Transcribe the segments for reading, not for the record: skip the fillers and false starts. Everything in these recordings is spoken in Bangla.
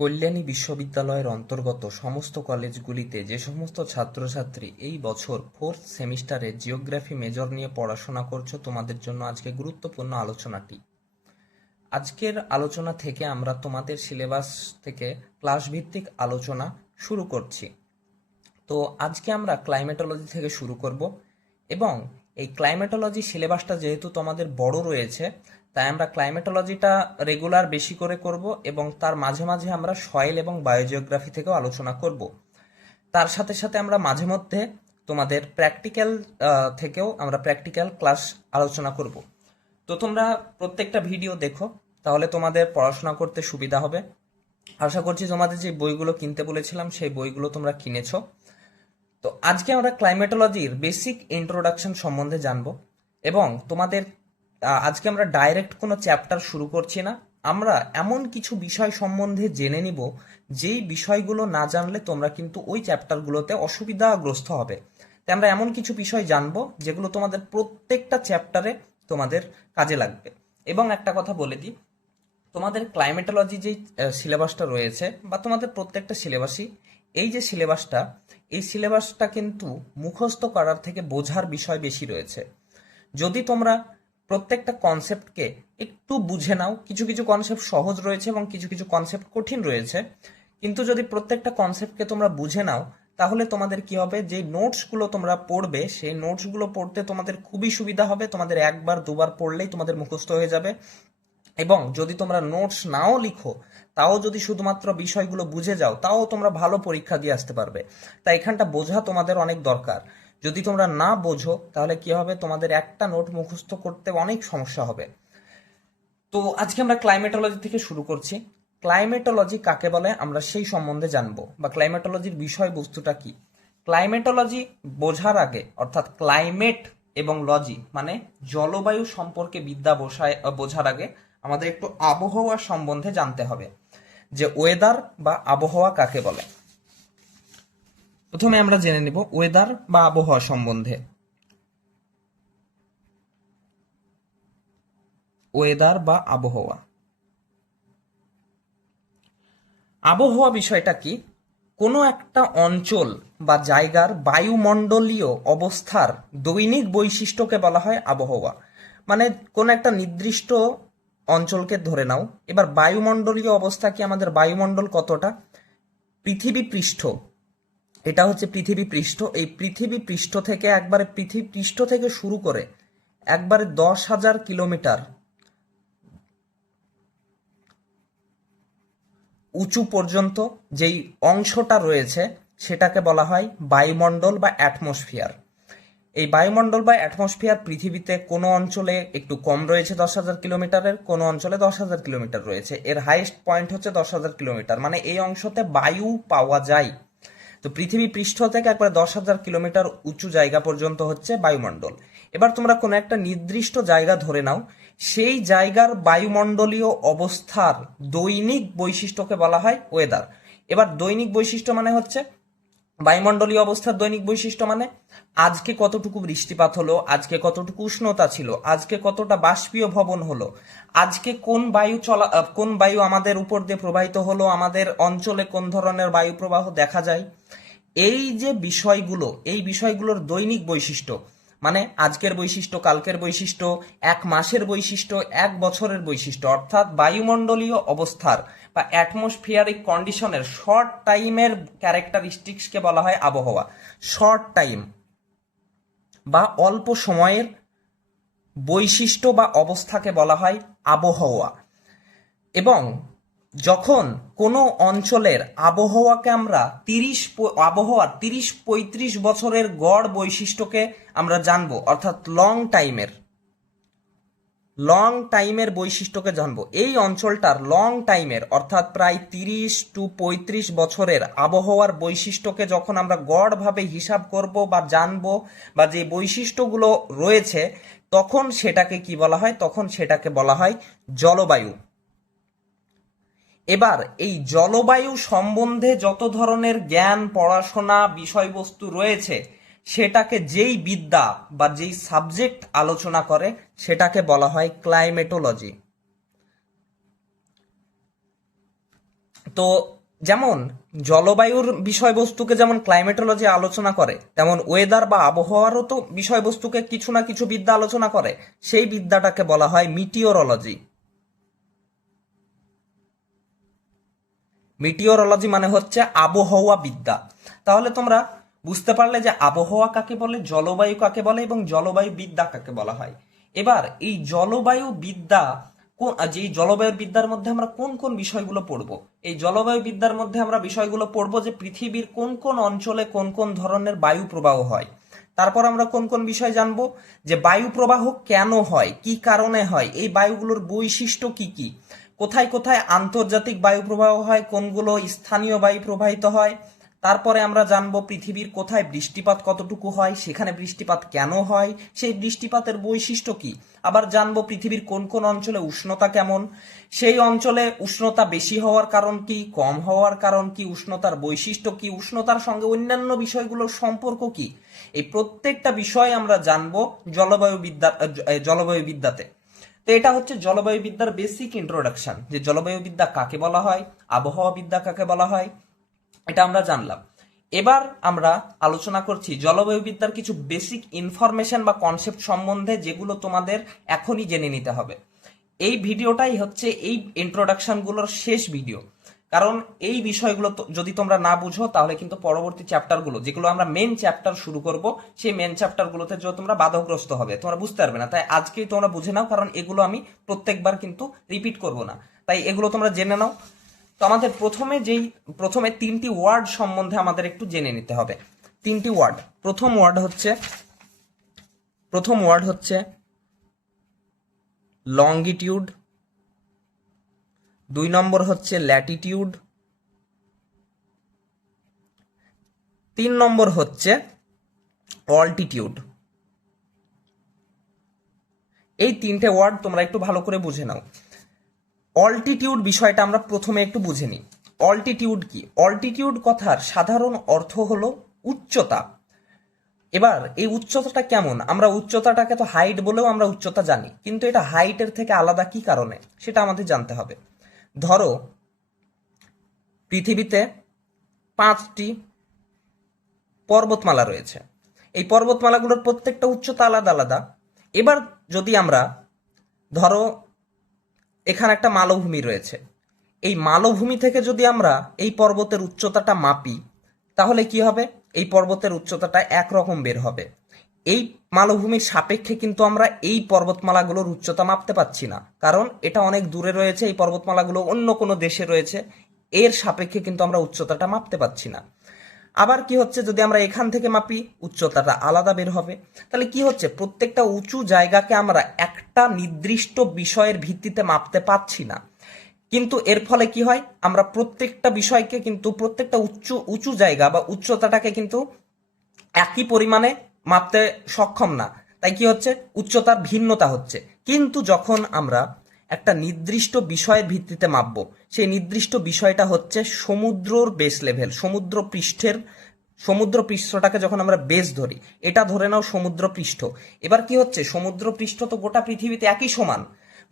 কল্যাণী বিশ্ববিদ্যালয়ের অন্তর্গত সমস্ত কলেজগুলিতে যে সমস্ত ছাত্রছাত্রী এই বছর ফোর্থ সেমিস্টারে জিওগ্রাফি মেজর নিয়ে পড়াশোনা করছো, তোমাদের জন্য আজকে গুরুত্বপূর্ণ আলোচনাটি। আজকের আলোচনা থেকে আমরা তোমাদের সিলেবাস থেকে ক্লাস ভিত্তিক আলোচনা শুরু করছি। তো আজকে আমরা ক্লাইমেটোলজি থেকে শুরু করব এবং এই ক্লাইমেটোলজি সিলেবাসটা যেহেতু তোমাদের বড় রয়েছে, তাই আমরা ক্লাইমেটোলজিটা রেগুলার বেশি করে করব এবং তার মাঝে মাঝে আমরা সয়েল এবং বায়োজিওগ্রাফি থেকেও আলোচনা করব। তার সাথে সাথে আমরা মাঝে মধ্যে তোমাদের প্র্যাকটিক্যাল থেকেও আমরা প্র্যাকটিক্যাল ক্লাস আলোচনা করব। তো তোমরা প্রত্যেকটা ভিডিও দেখো, তাহলে তোমাদের পড়াশোনা করতে সুবিধা হবে। আশা করছি তোমাদের যে বইগুলো কিনতে বলেছিলাম সেই বইগুলো তোমরা কিনেছো। তো আজকে আমরা ক্লাইমেটোলজির বেসিক ইন্ট্রোডাকশন সম্বন্ধে জানবো এবং তোমাদের আজকে আমরা ডাইরেক্ট কোনো চ্যাপ্টার শুরু করছি না, আমরা এমন কিছু বিষয় সম্বন্ধে জেনে নিব যেই বিষয়গুলো না জানলে তোমরা কিন্তু ওই চ্যাপ্টারগুলোতে অসুবিধাগ্রস্ত হবে। তাই আমরা এমন কিছু বিষয় জানবো যেগুলো তোমাদের প্রত্যেকটা চ্যাপ্টারে তোমাদের কাজে লাগবে। এবং একটা কথা বলে দিই, তোমাদের ক্লাইমেটোলজি যেই সিলেবাসটা রয়েছে বা তোমাদের প্রত্যেকটা সিলেবাসই, এই যে সিলেবাসটা, এই সিলেবাসটা কিন্তু মুখস্থ করার থেকে বোঝার বিষয় বেশি রয়েছে। যদি তোমরা প্রত্যেকটা কনসেপ্টকে একটু বুঝে নাও, কিছু কিছু কনসেপ্ট সহজ রয়েছে এবং কিছু কিছু কনসেপ্ট কঠিন রয়েছে, কিন্তু যদি প্রত্যেকটা কনসেপ্টকে তোমরা বুঝে নাও তাহলে তোমাদের কি হবে, যে নোটসগুলো তোমরা পড়বে সেই নোটসগুলো পড়তে তোমাদের খুবই সুবিধা হবে। তোমাদের একবার দুবার পড়লেই তোমাদের মুখস্থ হয়ে যাবে। এবং যদি তোমরা নোটস নাও লিখো, তাও যদি শুধুমাত্র বিষয়গুলো বুঝে যাও, তাও তোমরা ভালো পরীক্ষা দিয়ে আসতে পারবে। তাই এখানটা বোঝা তোমাদের অনেক দরকার। যদি তোমরা না বোঝো তাহলে কি হবে, তোমাদের একটা নোট মুখস্থ করতে অনেক সমস্যা হবে। তো আজকে আমরা ক্লাইমেটোলজি থেকে শুরু করছি। ক্লাইমেটোলজি কাকে বলে আমরা সেই সম্বন্ধে জানবো, বা ক্লাইমেটোলজির বিষয়বস্তুটা কি। ক্লাইমেটোলজি বোঝার আগে, অর্থাৎ ক্লাইমেট এবং লজি মানে জলবায়ু সম্পর্কে বিদ্যা বোঝার আগে আমাদের একটু আবহাওয়া সম্বন্ধে জানতে হবে, যে ওয়েদার বা আবহাওয়া কাকে বলে। প্রথমে আমরা জেনে নিব ওয়েদার বা আবহাওয়া সম্বন্ধে। ওয়েদার বা আবহাওয়া, আবহাওয়া বিষয়টা কি, কোনো একটা অঞ্চল বা জায়গার বায়ুমণ্ডলীয় অবস্থার দৈনিক বৈশিষ্ট্যকে বলা হয় আবহাওয়া। মানে কোনো একটা নির্দিষ্ট অঞ্চলকে ধরে নাও, এবার বায়ুমণ্ডলীয় অবস্থা কি, আমাদের বায়ুমণ্ডল কতটা, পৃথিবী পৃষ্ঠ, এটা হচ্ছে পৃথিবী পৃষ্ঠ। এই পৃথিবী পৃষ্ঠ থেকে একবারে পৃথিবী পৃষ্ঠ থেকে শুরু করে একবারে 10,000 কিলোমিটার উঁচু পর্যন্ত যেই অংশটা রয়েছে সেটাকে বলা হয় বায়ুমণ্ডল বা অ্যাটমসফিয়ার। এই বায়ুমণ্ডল বা অ্যাটমসফিয়ার পৃথিবীতে কোনো অঞ্চলে একটু কম রয়েছে 10,000 কিলোমিটারের, কোনো অঞ্চলে 10,000 কিলোমিটার রয়েছে। এর হাইয়েস্ট পয়েন্ট হচ্ছে 10,000 কিলোমিটার, মানে এই অংশতে বায়ু পাওয়া যায়। তো পৃথিবী পৃষ্ঠ থেকে একবার 10,000 কিলোমিটার উঁচু জায়গা পর্যন্ত হচ্ছে বায়ুমণ্ডল। এবার তোমরা কোনো একটা নির্দিষ্ট জায়গা ধরে নাও, সেই জায়গার বায়ুমণ্ডলীয় অবস্থার দৈনিক বৈশিষ্ট্যকে বলা হয় ওয়েদার। এবার দৈনিক বৈশিষ্ট্য মানে হচ্ছে বায়ুমণ্ডলীয় অবস্থার দৈনিক বৈশিষ্ট্য মানে আজকে কতটুকু বৃষ্টিপাত হলো, আজকে কতটুকু উষ্ণতা ছিল, আজকে কতটা বাষ্পীয় ভবন হলো, আজকে কোন বায়ু আমাদের উপর দিয়ে প্রবাহিত হলো, আমাদের অঞ্চলে কোন ধরনের বায়ু প্রবাহ দেখা যায়। এই যে বিষয়গুলো, এই বিষয়গুলোর দৈনিক বৈশিষ্ট্য মানে আজকের বৈশিষ্ট্য, কালকের বৈশিষ্ট্য, এক মাসের বৈশিষ্ট্য, এক বছরের বৈশিষ্ট্য, অর্থাৎ বায়ুমণ্ডলীয় অবস্থার বা অ্যাটমসফিয়ারিক কন্ডিশনের শর্ট টাইমের ক্যারেক্টারিস্টিক্সকে বলা হয় আবহাওয়া। শর্ট টাইম বা অল্প সময়ের বৈশিষ্ট্য বা অবস্থাকে বলা হয় আবহাওয়া। এবং যখন কোনো অঞ্চলের আবহাওয়াকে আমরা আবহাওয়ার 30-35 বছরের গড় বৈশিষ্ট্যকে আমরা জানবো, অর্থাৎ লং টাইমের বৈশিষ্ট্যকে জানবো। এই অঞ্চলটার লং টাইমের অর্থাৎ প্রায় 30-35 বছরের আবহাওয়ার বৈশিষ্ট্যকে যখন আমরা গড়ভাবে হিসাব করব বা জানবো, বা যে বৈশিষ্ট্যগুলো রয়েছে, তখন সেটাকে কি বলা হয়, তখন সেটাকে বলা হয় জলবায়ু। এবার এই জলবায়ু সম্বন্ধে যত ধরনের জ্ঞান, পড়াশোনা, বিষয়বস্তু রয়েছে, সেটাকে যেই বিদ্যা বা যেই সাবজেক্ট আলোচনা করে সেটাকে বলা হয় ক্লাইমেটোলজি। তো যেমন জলবায়ুর বিষয়বস্তুকে যেমন ক্লাইমেটোলজি আলোচনা করে, তেমন ওয়েদার বা আবহাওয়ারও তো বিষয়বস্তুকে কিছু না কিছু বিদ্যা আলোচনা করে। সেই বিদ্যাটাকে বলা হয় মিটিওরোলজি। মিটিওরোলজি মানে হচ্ছে আবহাওয়া বিদ্যা। তাহলে তোমরা বুঝতে পারলে যে আবহাওয়া কাকে বলে, জলবায়ু কাকে বলে এবং জলবায়ু বিদ্যা কাকে বলা হয়। এবার এই জলবায়ু বিদ্যা যে জলবায়ুর বিদ্যার মধ্যে আমরা কোন কোন বিষয়গুলো পড়বো, এই জলবায়ু বিদ্যার মধ্যে আমরা বিষয়গুলো পড়বো যে পৃথিবীর কোন কোন অঞ্চলে কোন কোন ধরনের বায়ু প্রবাহ হয়। তারপর আমরা কোন কোন বিষয় জানবো, যে বায়ু প্রবাহ কেন হয়, কি কারণে হয়, এই বায়ুগুলোর বৈশিষ্ট্য কি কি, কোথায় কোথায় আন্তর্জাতিক বায়ু প্রবাহ হয়, কোনগুলো স্থানীয় বায়ু প্রবাহিত হয়। তারপরে আমরা জানবো পৃথিবীর কোথায় বৃষ্টিপাত কতটুকু হয়, সেখানে বৃষ্টিপাত কেন হয়, সেই বৃষ্টিপাতের বৈশিষ্ট্য কি। আবার জানবো পৃথিবীর কোন কোন অঞ্চলে উষ্ণতা কেমন, সেই অঞ্চলে উষ্ণতা বেশি হওয়ার কারণ কি, কম হওয়ার কারণ কি, উষ্ণতার বৈশিষ্ট্য কি, উষ্ণতার সঙ্গে অন্যান্য বিষয়গুলোর সম্পর্ক কি। এই প্রত্যেকটা বিষয় আমরা জানবো জলবায়ু বিদ্যাতে। তো এটা হচ্ছে জলবায়ু বিদ্যার বেসিক ইন্ট্রোডাকশন, যে জলবায়ু বিদ্যা কাকে বলা হয়, আবহাওয়া বিদ্যা কাকে বলা হয়, এটা আমরা জানলাম। এবার আমরা আলোচনা করছি জলবায়ু বিদ্যার কিছু বেসিক ইনফরমেশন বা কনসেপ্ট সম্বন্ধে, যেগুলো তোমাদের এখনই জেনে নিতে হবে। এই ভিডিওটাই হচ্ছে এই ইন্ট্রোডাকশনগুলোর শেষ ভিডিও। কারণ এই বিষয়গুলো যদি তোমরা না বুঝো, তাহলে কিন্তু পরবর্তী চ্যাপ্টারগুলো, যেগুলো আমরা মেন চ্যাপ্টার শুরু করব, সেই মেন চ্যাপ্টারগুলোতে যদি তোমরা বাধাগ্রস্ত হবে, তোমরা বুঝতে পারবে না। তাই আজকেই তোমরা বুঝে নাও, কারণ এগুলো আমি প্রত্যেকবার কিন্তু রিপিট করব না। তাই এগুলো তোমরা জেনে নাও। তো আমাদের প্রথমে তিনটি ওয়ার্ড সম্বন্ধে আমাদের একটু জেনে নিতে হবে। তিনটি ওয়ার্ড। প্রথম ওয়ার্ড হচ্ছে লঙ্গিটিউড, 2 নম্বর হচ্ছে ল্যাটিটিউড, 3 নম্বর হচ্ছে অল্টিটিউড। এই তিনটে ওয়ার্ড তোমরা একটু ভালো করে বুঝে নাও। অল্টিটিউড বিষয়টা আমরা প্রথমে একটু বুঝে নিই। অল্টিটিউড কি? অল্টিটিউড কথার সাধারণ অর্থ হলো উচ্চতা। এবার এই উচ্চতাটা কেমন, আমরা উচ্চতাটাকে তো হাইট বলেও আমরা উচ্চতা জানি, কিন্তু এটা হাইটের থেকে আলাদা কি কারণে, সেটা আমাদের জানতে হবে। ধরো পৃথিবীতে 5টি পর্বতমালা রয়েছে। এই পর্বতমালাগুলোর প্রত্যেকটা উচ্চতা আলাদা আলাদা। এবার যদি আমরা ধরো এখানে একটা মালভূমি রয়েছে, এই মালভূমি থেকে যদি আমরা এই পর্বতের উচ্চতাটা মাপি, তাহলে কি হবে, এই পর্বতের উচ্চতাটা একরকম বের হবে। এই মালভূমির সাপেক্ষে কিন্তু আমরা এই পর্বতমালাগুলোর উচ্চতা মাপতে পারছি না, কারণ এটা অনেক দূরে রয়েছে, এই পর্বতমালাগুলো অন্য কোনো দেশে রয়েছে, এর সাপেক্ষে কিন্তু আমরা উচ্চতাটা মাপতে পারছি না। আবার কি হচ্ছে, যদি আমরা এখান থেকে মাপি, উচ্চতাটা আলাদা বের হবে। তাহলে কি হচ্ছে, প্রত্যেকটা উঁচু জায়গাকে আমরা একটা নির্দিষ্ট বিষয়ের ভিত্তিতে মাপতে পারছি না। কিন্তু এর ফলে কি হয়, আমরা প্রত্যেকটা বিষয়কে কিন্তু প্রত্যেকটা উঁচু জায়গা বা উচ্চতাটাকে কিন্তু একই পরিমাণে মাপতে সক্ষম না। তাই কি হচ্ছে, উচ্চতার ভিন্নতা হচ্ছে। কিন্তু যখন আমরা একটা নির্দিষ্ট বিষয়ের ভিত্তিতে মাপবো, সেই নির্দিষ্ট বিষয়টা হচ্ছে সমুদ্রর বেস লেভেল, সমুদ্র পৃষ্ঠটাকে যখন আমরা বেস ধরি, এটা ধরে নাও সমুদ্র পৃষ্ঠ। এবার কি হচ্ছে, সমুদ্র পৃষ্ঠ তো গোটা পৃথিবীতে একই সমান,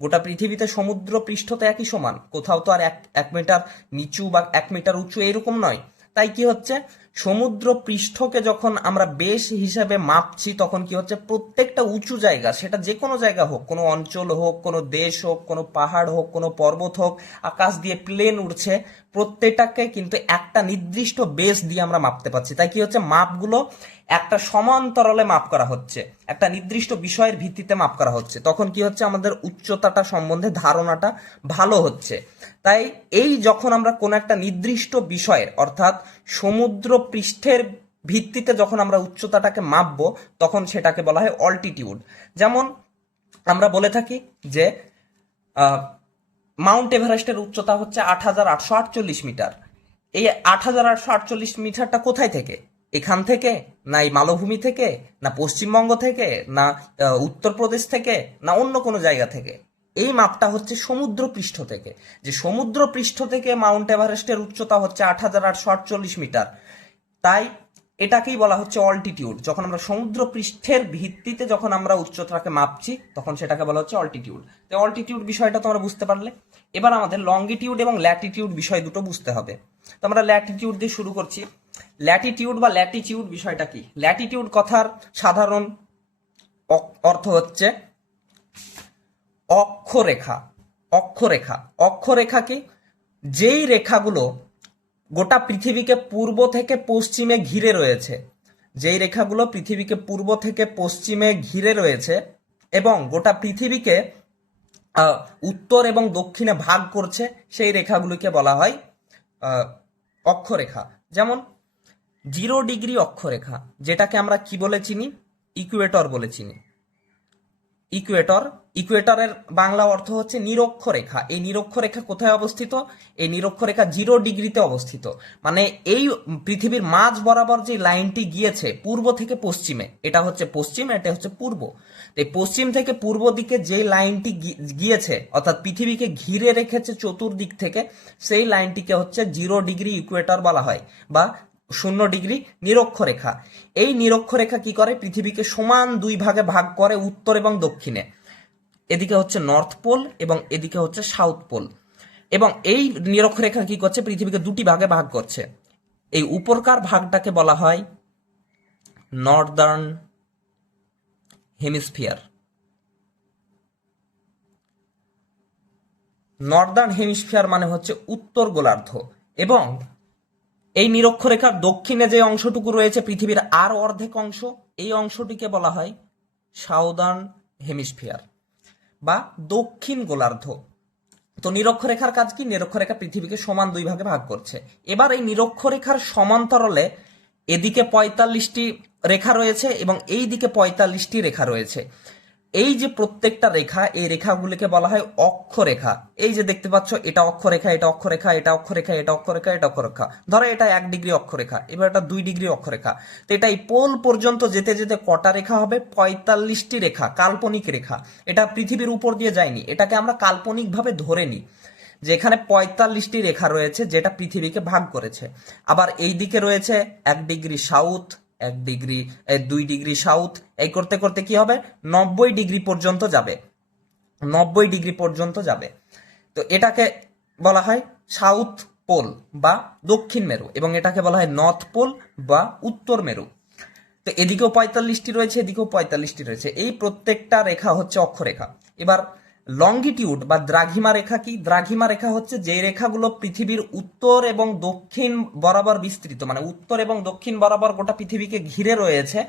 গোটা পৃথিবীতে সমুদ্র পৃষ্ঠ তো একই সমান, কোথাও তো আর এক মিটার নিচু বা 1 মিটার উঁচু এরকম নয়। তাই কি হচ্ছে, সমুদ্র পৃষ্ঠকে যখন আমরা বেস হিসাবে মাপছি, তখন কি হচ্ছে, প্রত্যেকটা উঁচু জায়গা, সেটা যে কোনো জায়গা হোক, কোনো অঞ্চল হোক, কোনো দেশ হোক, কোনো পাহাড় হোক, কোনো পর্বত হোক, আকাশ দিয়ে প্লেন উড়ছে, প্রত্যেকটাকে কিন্তু একটা নির্দিষ্ট বেস দিয়ে আমরা মাপতে পারছি। তাই কি হচ্ছে, মাপগুলো একটা সমান্তরালে মাপ করা হচ্ছে, একটা নির্দিষ্ট বিষয়ের ভিত্তিতে মাপ করা হচ্ছে। তখন কি হচ্ছে, আমাদের উচ্চতাটা সম্বন্ধে ধারণাটা ভালো হচ্ছে। তাই এই যখন আমরা কোনো একটা নির্দিষ্ট বিষয়ের, অর্থাৎ সমুদ্র পৃষ্ঠের ভিত্তিতে যখন আমরা উচ্চতাটাকে মাপবো, তখন সেটাকে বলা হয় অল্টিটিউড। যেমন আমরা বলে থাকি যে মাউন্ট এভারেস্টের উচ্চতা হচ্ছে 8,848 মিটার। এই 8,848 মিটারটা কোথায় থেকে, এখান থেকে, না এই মালভূমি থেকে, না পশ্চিমবঙ্গ থেকে, না উত্তরপ্রদেশ থেকে, না অন্য কোনো জায়গা থেকে? এই মাপটা হচ্ছে সমুদ্র পৃষ্ঠ থেকে, যে সমুদ্র পৃষ্ঠ থেকে মাউন্ট এভারেস্টের উচ্চতা হচ্ছে 8,848 মিটার। তাই এটাকেই বলা হচ্ছে অল্টিটিউড। যখন আমরা সমুদ্র পৃষ্ঠের ভিত্তিতে যখন আমরা উচ্চতাকে মাপছি তখন সেটাকে বলা হচ্ছে অল্টিটিউড। তো অল্টিটিউড বিষয়টা তোমরা বুঝতে পারলে। এবার আমাদের লঙ্গিটিউড এবং ল্যাটিটিউড বিষয় দুটো বুঝতে হবে। তো আমরা ল্যাটিটিউড দিয়ে শুরু করছি। ল্যাটিটিউড বা ল্যাটিটিউড বিষয়টা কি? ল্যাটিটিউড কথার সাধারণ অর্থ হচ্ছে অক্ষরেখা। অক্ষরেখা, অক্ষরেখা কি? যেই রেখাগুলো গোটা পৃথিবীকে পূর্ব থেকে পশ্চিমে ঘিরে রয়েছে, যেই রেখাগুলো পৃথিবীকে পূর্ব থেকে পশ্চিমে ঘিরে রয়েছে এবং গোটা পৃথিবীকে উত্তর এবং দক্ষিণে ভাগ করছে, সেই রেখাগুলিকে বলা হয় অক্ষরেখা। যেমন 0 ডিগ্রি অক্ষরেখা, যেটাকে আমরা কি বলে চিনি? ইকুয়েটর বলে চিনি। ইকুয়েটর, ইকুয়েটরের বাংলা অর্থ হচ্ছে নিরক্ষরেখা। এই নিরক্ষরেখা কোথায় অবস্থিত? এই নিরক্ষরেখা 0 ডিগ্রিতে অবস্থিত। মানে এই পৃথিবীর মাঝ বরাবর যে লাইনটি গিয়েছে পূর্ব থেকে পশ্চিমে, এটা হচ্ছে পশ্চিম, এটা হচ্ছে পূর্ব। এই পশ্চিম থেকে পূর্ব দিকে যে লাইনটি গিয়েছে, অর্থাৎ পৃথিবীকে ঘিরে রেখেছে চতুর্দিক থেকে, সেই লাইনটিকে হচ্ছে 0 ডিগ্রি ইকুয়েটর বলা হয়, বা 0 ডিগ্রি নিরক্ষরেখা। এই নিরক্ষরেখা কি করে? পৃথিবীকে সমান দুই ভাগে ভাগ করে, উত্তর এবং দক্ষিণে। এদিকে হচ্ছে নর্থ পোল এবং এদিকে হচ্ছে সাউথ পোল। এবং এই নিরক্ষরেখা কি করছে? পৃথিবীকে দুটি ভাগে ভাগ করছে। এই উপরকার ভাগটাকে বলা হয় নর্দার্ন হেমিস্ফিয়ার। নর্দার্ন হেমিস্ফিয়ার মানে হচ্ছে উত্তর গোলার্ধ। এবং এই নিরক্ষরেখার দক্ষিণে যে অংশটুকু রয়েছে পৃথিবীর আর অর্ধেক অংশ, এই অংশটিকে বলা হয় সাউদার্ন হেমিস্ফিয়ার বা দক্ষিণ গোলার্ধ। তো নিরক্ষরেখার কাজ কি? নিরক্ষরেখা পৃথিবীকে সমান দুই ভাগে ভাগ করছে। এবার এই নিরক্ষরেখার সমান্তরালে এদিকে 45টি রেখা রয়েছে এবং এই দিকে 45টি রেখা রয়েছে। এই যে প্রত্যেকটা রেখা, এই রেখাগুলিকে বলা হয় অক্ষরেখা। এই যে দেখতে পাচ্ছ, এটা অক্ষরেখা, এটা অক্ষরেখা, এটা অক্ষরেখা, এটা অক্ষরেখা, এটা অক্ষরেখা। ধরো এটা 1 ডিগ্রি অক্ষরেখা, এবার এটা 2 ডিগ্রি অক্ষরেখা। তো এটা এই পোল পর্যন্ত যেতে যেতে কটা রেখা হবে? 45টি রেখা, কাল্পনিক রেখা। এটা পৃথিবীর উপর দিয়ে যায়নি, এটাকে আমরা কাল্পনিকভাবে ধরে নিই যে এখানে 45টি রেখা রয়েছে যেটা পৃথিবীকে ভাগ করেছে। আবার এই দিকে রয়েছে 1 degree south, 1 degree, 2 degree south, এই করতে করতে কি হবে? 90 ডিগ্রি পর্যন্ত যাবে। 90 ডিগ্রি পর্যন্ত যাবে। তো এটাকে বলা হয় সাউথ পোল বা দক্ষিণ মেরু, এবং এটাকে বলা হয় নর্থ পোল বা উত্তর মেরু। তো এদিকেও 45টি রয়েছে, এদিকেও 45টি রয়েছে। এই প্রত্যেকটা রেখা হচ্ছে অক্ষরেখা। এবার লঙ্গিটিউড বা দ্রাঘিমা রেখা কি? দ্রাঘিমা রেখা হচ্ছে যে রেখাগুলো পৃথিবীর উত্তর এবং দক্ষিণ বরাবর বিস্তৃত, মানে উত্তর এবং দক্ষিণ বরাবর গোটা পৃথিবীকে ঘিরে রয়েছে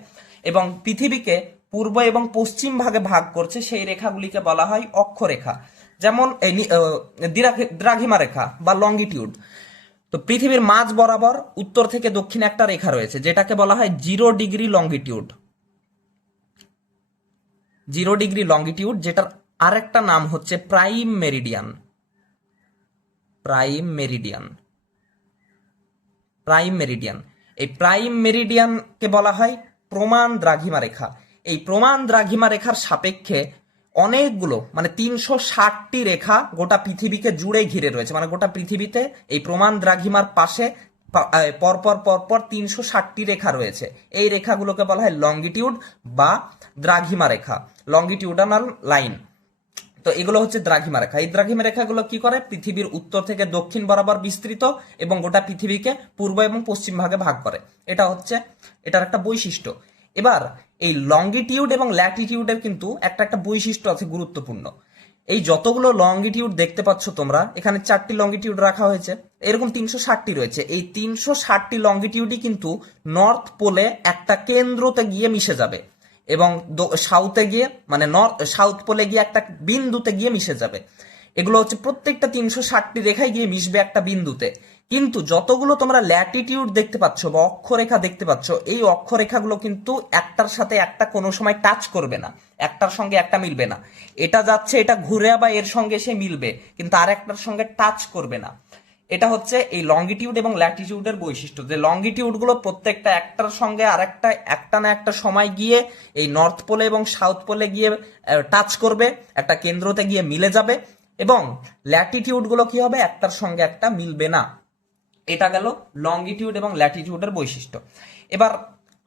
এবং পৃথিবীকে পূর্ব এবং পশ্চিম ভাগে ভাগ করছে, সেই রেখাগুলিকে বলা হয় অক্ষরেখা। যেমন দ্রাঘিমা রেখা বা লঙ্গিটিউড। তো পৃথিবীর মাঝ বরাবর উত্তর থেকে দক্ষিণে একটা রেখা রয়েছে যেটাকে বলা হয় 0 ডিগ্রি লঙ্গিটিউড। 0 ডিগ্রি লঙ্গিটিউড, যেটার আরেকটা নাম হচ্ছে prime meridian. Prime meridian, prime meridian. এই প্রাইম মেরিডিয়ানকে বলা হয় প্রমাণ দ্রাঘিমা রেখা। এই প্রমাণ দ্রাঘিমা রেখার সাপেক্ষে অনেকগুলো, মানে 360টি রেখা গোটা পৃথিবীকে জুড়ে ঘিরে রয়েছে। মানে গোটা পৃথিবীতে এই প্রমাণ দ্রাঘিমার পাশে পরপর পরপর 360টি রেখা রয়েছে। এই রেখাগুলোকে বলা হয় লঙ্গিটিউড বা দ্রাঘিমা রেখা, লঙ্গিটিউডানাল লাইন। তো এগুলো হচ্ছে দ্রাঘিমা রেখা। এই দ্রাঘিমা রেখাগুলো কি করে? পৃথিবীর উত্তর থেকে দক্ষিণ বরাবর বিস্তৃত এবং গোটা পৃথিবীকে পূর্ব এবং পশ্চিম ভাগে ভাগ করে। এটা হচ্ছে এটার একটা বৈশিষ্ট্য। এবার এই লঙ্গিটিউড এবং ল্যাটিটিউডের কিন্তু একটা একটা বৈশিষ্ট্য আছে গুরুত্বপূর্ণ। এই যতগুলো লঙ্গিটিউড দেখতে পাচ্ছ তোমরা, এখানে 4টি লঙ্গিটিউড রাখা হয়েছে, এরকম 360টি রয়েছে। এই 360টি লঙ্গিটিউডই কিন্তু নর্থ পোলে একটা কেন্দ্রতে গিয়ে মিশে যাবে এবং সাউথে গিয়ে, মানে সাউথ পোলে গিয়ে একটা বিন্দুতে গিয়ে মিশে যাবে। এগুলো হচ্ছে প্রত্যেকটা 360টি রেখায় গিয়ে মিশবে একটা বিন্দুতে। কিন্তু যতগুলো তোমরা ল্যাটিটিউড দেখতে পাচ্ছ বা অক্ষরেখা দেখতে পাচ্ছ, এই অক্ষরেখাগুলো কিন্তু একটার সাথে একটা কোনো সময় টাচ করবে না, একটার সঙ্গে একটা মিলবে না। এটা যাচ্ছে, এটা ঘুরে আবার এর সঙ্গে এসে মিলবে, কিন্তু আর একটার সঙ্গে টাচ করবে না। এটা হচ্ছে এই লঙ্গিটিউড এবং ল্যাটিটিউডের বৈশিষ্ট্য, যে লঙ্গিটিউডগুলো প্রত্যেকটা একটার সঙ্গে আরেকটা একটা না একটা সময় গিয়ে এই নর্থ পোলে এবং সাউথ পোলে গিয়ে টাচ করবে, একটা কেন্দ্রতে গিয়ে মিলে যাবে। এবং ল্যাটিটিউডগুলো কি হবে? একটার সঙ্গে একটা মিলবে না। এটা গেল লঙ্গিটিউড এবং ল্যাটিটিউডের বৈশিষ্ট্য। এবার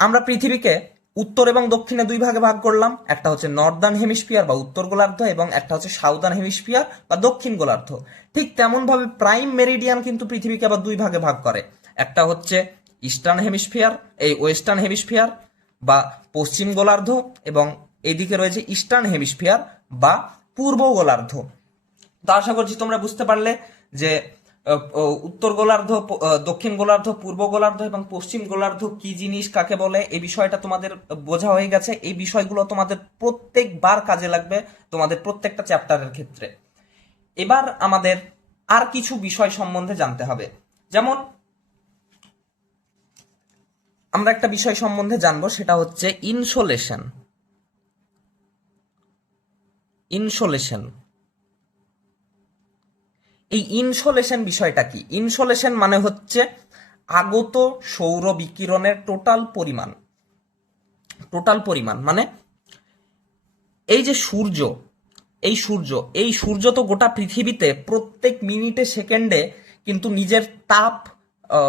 আমরা পৃথিবীকে উত্তর এবং দক্ষিণে দুই ভাগে ভাগ করলাম, একটা হচ্ছে নর্দার্ন হেমিস্ফিয়ার বা উত্তর গোলার্ধ এবং একটা হচ্ছে সাউদার্ন হেমিস্ফিয়ার বা দক্ষিণ গোলার্ধ। ঠিক তেমন ভাবে প্রাইম মেরিডিয়ান কিন্তু পৃথিবীকে আবার দুই ভাগে ভাগ করে, একটা হচ্ছে ইস্টার্ন হেমিস্ফিয়ার, এই ওয়েস্টার্ন হেমিস্ফিয়ার বা পশ্চিম গোলার্ধ, এবং এদিকে রয়েছে ইস্টার্ন হেমিস্ফিয়ার বা পূর্ব গোলার্ধ। তো আশা করছি তোমরা বুঝতে পারলে যে উত্তর গোলার্ধ, দক্ষিণ গোলার্ধ, পূর্ব গোলার্ধ এবং পশ্চিম গোলার্ধ কি জিনিস, কাকে বলে, এই বিষয়টা তোমাদের বোঝা হয়ে গেছে। এই বিষয়গুলো তোমাদের প্রত্যেকবার কাজে লাগবে তোমাদের প্রত্যেকটা চ্যাপ্টারের ক্ষেত্রে। এবার আমাদের আর কিছু বিষয় সম্বন্ধে জানতে হবে, যেমন আমরা একটা বিষয় সম্বন্ধে জানবো, সেটা হচ্ছে ইনসোলেশন। ইনসোলেশন, এই ইনসোলেশন বিষয়টা কি? ইনসোলেশন মানে হচ্ছে আগত সৌর বিকিরণের টোটাল পরিমাণ। টোটাল পরিমাণ মানে এই যে সূর্য, এই সূর্য তো গোটা পৃথিবীতে প্রত্যেক মিনিটে সেকেন্ডে কিন্তু নিজের তাপ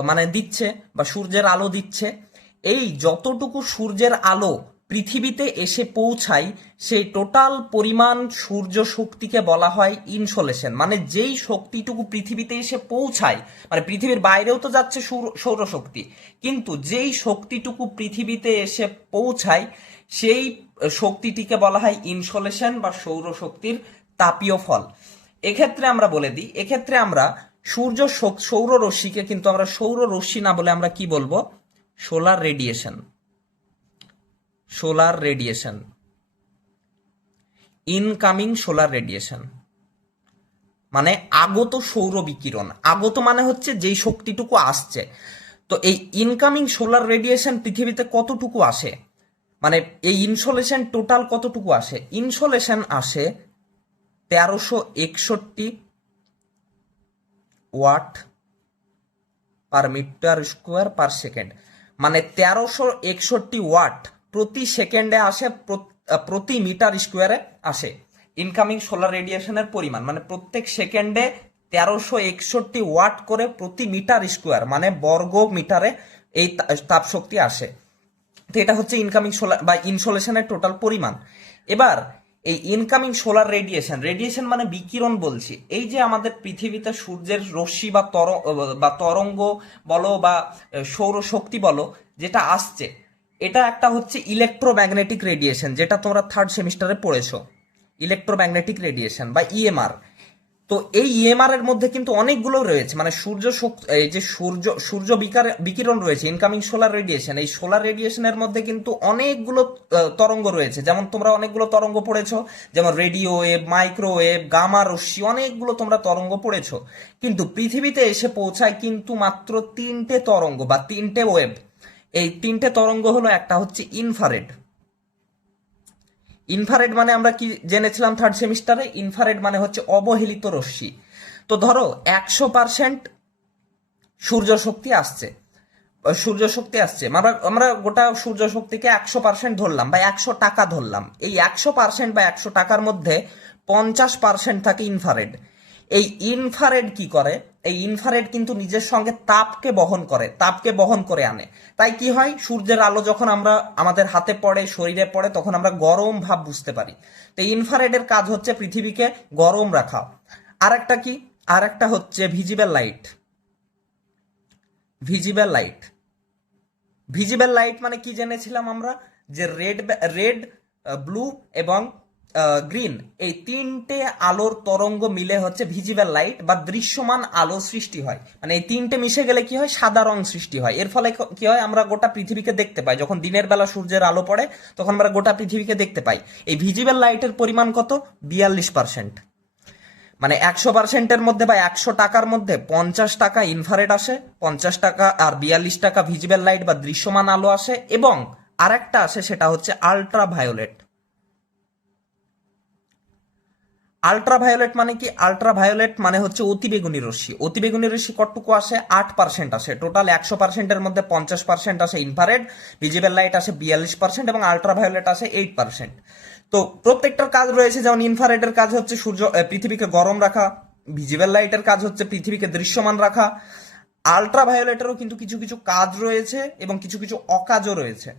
মানে দিচ্ছে বা সূর্যের আলো দিচ্ছে। এই যতটুকু সূর্যের আলো পৃথিবীতে এসে পৌঁছায় সেই টোটাল পরিমাণ সূর্য শক্তিকে বলা হয় ইনসোলেশন। মানে যেই শক্তিটুকু পৃথিবীতে এসে পৌঁছায়, মানে পৃথিবীর বাইরেও তো যাচ্ছে সৌরশক্তি, কিন্তু যেই শক্তিটুকু পৃথিবীতে এসে পৌঁছায় সেই শক্তিটিকে বলা হয় ইনসোলেশন বা সৌরশক্তির তাপীয় ফল। এক্ষেত্রে আমরা বলে দিই, এক্ষেত্রে আমরা সৌর রশ্মিকে কিন্তু আমরা সৌর রশ্মি না বলে আমরা কি বলবো? Solar radiation. Solar radiation, incoming solar radiation মানে আগত সৌর বিকিরণ। আগত মানে হচ্ছে যেই শক্তিটুকু আসছে। তো এই ইনকামিং সোলার রেডিয়েশন পৃথিবীতে কতটুকু আসে, মানে এই ইনসোলেশন টোটাল কতটুকু আসে? ইনসোলেশন আসে 1361 watt per metre square per second. মানে 1361 ওয়াট প্রতি সেকেন্ডে আসে, প্রতি মিটার স্কোয়ারে আসে ইনকামিং সোলার রেডিয়েশনের পরিমাণ। মানে প্রত্যেক সেকেন্ডে 1361 ওয়াট করে প্রতি মিটার স্কোয়ার, মানে বর্গ মিটারে এই তাপ শক্তি আসে। তো এটা হচ্ছে ইনকামিং সোলার বা ইনসোলেশনের টোটাল পরিমাণ। এবার এই ইনকামিং সোলার রেডিয়েশন, রেডিয়েশন মানে বিকিরণ বলছি, এই যে আমাদের পৃথিবীতে সূর্যের রশ্মি বা তরঙ্গ বলো বা সৌরশক্তি বলো যেটা আসছে, এটা একটা হচ্ছে ইলেকট্রোম্যাগনেটিক রেডিয়েশন, যেটা তোমরা থার্ড সেমিস্টারে পড়েছো, ইলেকট্রোম্যাগনেটিক রেডিয়েশন বা ইএমআর। তো এই ইএমআর এর মধ্যে কিন্তু অনেকগুলো রয়েছে, মানে এই যে সূর্য বিকিরণ রয়েছে, ইনকামিং সোলার রেডিয়েশন, এই সোলার রেডিয়েশনের মধ্যে কিন্তু অনেকগুলো তরঙ্গ রয়েছে। যেমন তোমরা অনেকগুলো তরঙ্গ পড়েছো, যেমন রেডিও ওয়েভ, মাইক্রোওয়েভ, গামা রশ্মি, অনেকগুলো তোমরা তরঙ্গ পড়েছো। কিন্তু পৃথিবীতে এসে পৌঁছায় কিন্তু মাত্র 3টে তরঙ্গ বা 3টে ওয়েভ। এই 3টে তরঙ্গ হলো, একটা হচ্ছে ইনফ্রারেড। ইনফ্রারেড মানে আমরা কি জেনেছিলাম থার্ড সেমিস্টারে? ইনফ্রারেড মানে হচ্ছে অবহেলিত রশ্মি। তো ধরো 100% সূর্য শক্তি আসছে, আমরা গোটা সূর্য শক্তিকে 100% ধরলাম বা 100 টাকা ধরলাম। এই 100% বা 100 টাকার মধ্যে 50% থাকে ইনফ্রারেড। এই ইনফ্রারেড কি করে? এই ইনফ্রারেড কিন্তু নিজের সঙ্গে তাপকে বহন করে আনে। তাই কি হয়, সূর্যের আলো যখন আমরা আমাদের হাতে পড়ে, শরীরে পড়ে, তখন আমরা গরম ভাব বুঝতে পারি। তো ইনফ্রারেডের কাজ হচ্ছে পৃথিবীকে গরম রাখা। আর একটা হচ্ছে ভিজিবল লাইট। ভিজিবল লাইট মানে কি জেনেছিলাম আমরা? যে রেড, ব্লু এবং গ্রিন, এই 3টে আলোর তরঙ্গ মিলে হচ্ছে ভিজিবল লাইট বা দৃশ্যমান আলো সৃষ্টি হয়। মানে এই 3টে মিশে গেলে কি হয়? সাদা রং সৃষ্টি হয়। এর ফলে কি হয়? আমরা গোটা পৃথিবীকে দেখতে পাই। যখন দিনের বেলা সূর্যের আলো পড়ে তখন আমরা গোটা পৃথিবীকে দেখতে পাই। এই ভিজিবল লাইটের পরিমাণ কত? 42%। মানে 100%-এর মধ্যে বা 100 টাকার মধ্যে 50 টাকা ইনফ্রারেড আসে, 50 টাকা আর 42 টাকা ভিজিবল লাইট বা দৃশ্যমান আলো আসে, এবং আরেকটা আসে সেটা হচ্ছে আল্ট্রাভায়োলেট। আল্ট্রাভায়োলেট মানে কি? আল্ট্রাভায়োলেট মানে হচ্ছে অতিবেগুনি রশ্মি। অতিবেগুনি রশ্মি কতটুকু আসে? 8% আসে। টোটাল 100%-এর মধ্যে 50% আসে ইনফ্রারেড, ভিজিবল লাইট আসে 42% এবং আল্ট্রাভায়োলেট আসে 8%। তো প্রত্যেকটার কাজ রয়েছে, যেমন ইনফ্রারেডের কাজ হচ্ছে পৃথিবীকে গরম রাখা, ভিজিবল লাইটের কাজ হচ্ছে পৃথিবীকে দৃশ্যমান রাখা, আল্ট্রাভায়োলেটেরও কিন্তু কিছু কিছু কাজ রয়েছে এবং কিছু কিছু অকাজও রয়েছে।